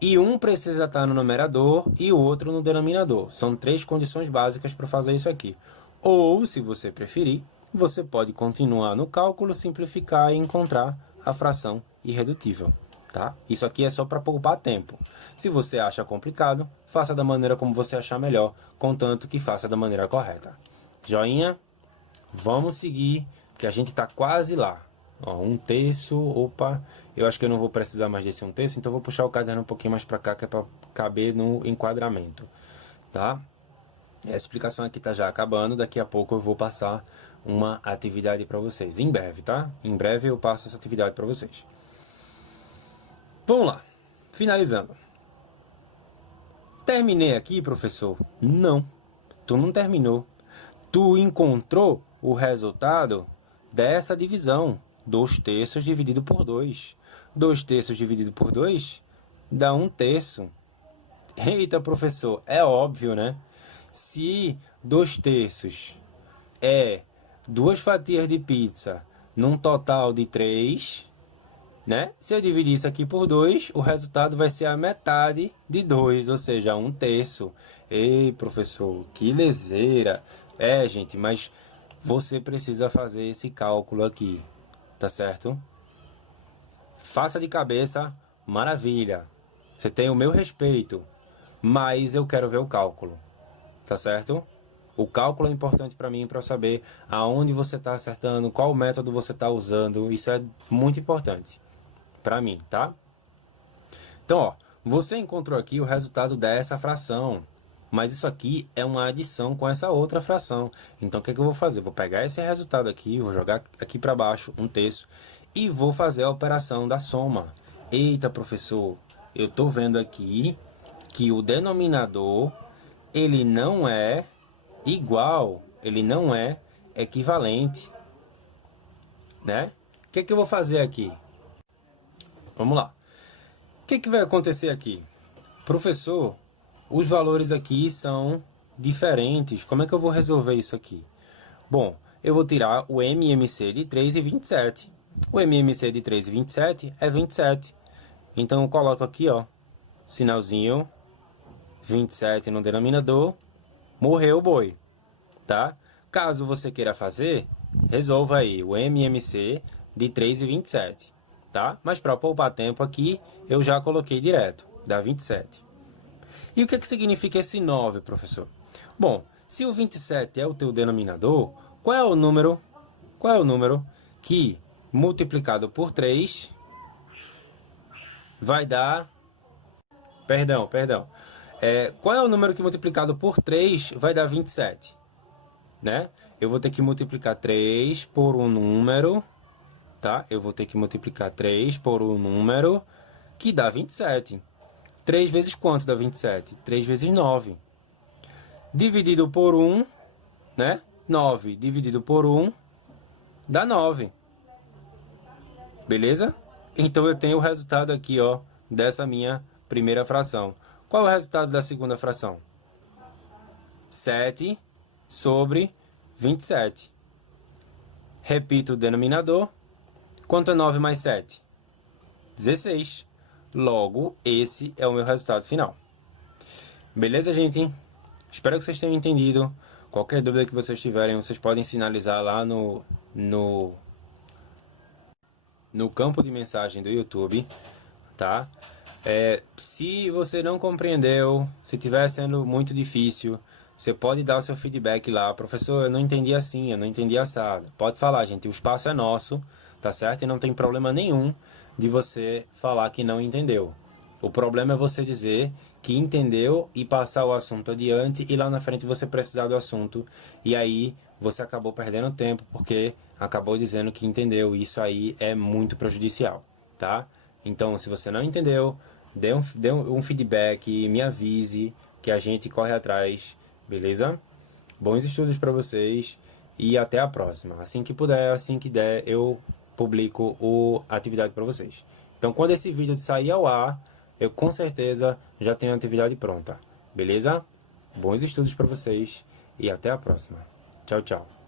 E um precisa estar no numerador e o outro no denominador. São 3 condições básicas para fazer isso aqui. Ou, se você preferir, você pode continuar no cálculo, simplificar e encontrar a fração irredutível. Tá? Isso aqui é só para poupar tempo. Se você acha complicado, faça da maneira como você achar melhor, contanto que faça da maneira correta. Joinha? Vamos seguir, que a gente está quase lá. Ó, 1/3, opa, eu acho que eu não vou precisar mais desse 1/3, então eu vou puxar o caderno um pouquinho mais para cá, que é para caber no enquadramento, tá? Essa explicação aqui tá já acabando, daqui a pouco eu vou passar uma atividade para vocês, em breve, tá? Em breve eu passo essa atividade para vocês. Vamos lá, finalizando. Terminei aqui, professor? Não, tu não terminou. Tu encontrou o resultado dessa divisão. 2/3 dividido por 2. 2/3 dividido por 2 dá 1/3. Eita, professor, é óbvio, né? Se 2/3 é 2 fatias de pizza num total de 3, né? Se eu dividir isso aqui por 2, o resultado vai ser a metade de 2, ou seja, 1/3. Ei, professor, que leseira. É, gente, mas você precisa fazer esse cálculo aqui. Tá certo? Faça de cabeça, maravilha. Você tem o meu respeito, mas eu quero ver o cálculo. Tá certo? O cálculo é importante para mim, para eu saber aonde você está acertando, qual método você está usando. Isso é muito importante para mim, tá? Então, ó, você encontrou aqui o resultado dessa fração. Mas isso aqui é uma adição com essa outra fração. Então, o que eu vou fazer? Vou pegar esse resultado aqui, vou jogar aqui para baixo, 1/3, e vou fazer a operação da soma. Eita, professor, eu estou vendo aqui que o denominador, ele não é igual, ele não é equivalente, né? O que eu vou fazer aqui? Vamos lá. O que vai acontecer aqui? Professor, os valores aqui são diferentes. Como é que eu vou resolver isso aqui? Bom, eu vou tirar o MMC de 3 e 27. O MMC de 3 e 27 é 27. Então, eu coloco aqui, ó, sinalzinho 27 no denominador. Morreu o boi, tá? Caso você queira fazer, resolva aí o MMC de 3 e 27, tá? Mas para poupar tempo aqui, eu já coloquei direto, dá 27. E o que significa esse 9, professor? Bom, se o 27 é o teu denominador, qual é o número que, multiplicado por 3, vai dar... Perdão. Qual é o número que, multiplicado por 3, vai dar 27? Né? Eu vou ter que multiplicar 3 por um número, tá? Eu vou ter que multiplicar 3 por um número que dá 27. 3 vezes quanto dá 27? 3 vezes 9. Dividido por 1, né? 9 dividido por 1 dá 9. Beleza? Então eu tenho o resultado aqui, ó, dessa minha primeira fração. Qual é o resultado da segunda fração? 7 sobre 27. Repito o denominador. Quanto é 9 mais 7? 16. Logo, esse é o meu resultado final. Beleza, gente? Espero que vocês tenham entendido. Qualquer dúvida que vocês tiverem, vocês podem sinalizar lá no campo de mensagem do YouTube, tá? Se você não compreendeu, se estiver sendo muito difícil, você pode dar o seu feedback lá. Professor, eu não entendi assim, eu não entendi assado. Pode falar, gente, o espaço é nosso, tá certo? E não tem problema nenhum de você falar que não entendeu. O problema é você dizer que entendeu e passar o assunto adiante e lá na frente você precisar do assunto e aí você acabou perdendo tempo porque acabou dizendo que entendeu. Isso aí é muito prejudicial, tá? Então, se você não entendeu, dê um feedback, me avise que a gente corre atrás, beleza? Bons estudos para vocês e até a próxima. Assim que puder, assim que der, eu publico a atividade para vocês. Então, quando esse vídeo sair ao ar, eu com certeza já tenho a atividade pronta, beleza? Bons estudos para vocês e até a próxima. Tchau, tchau.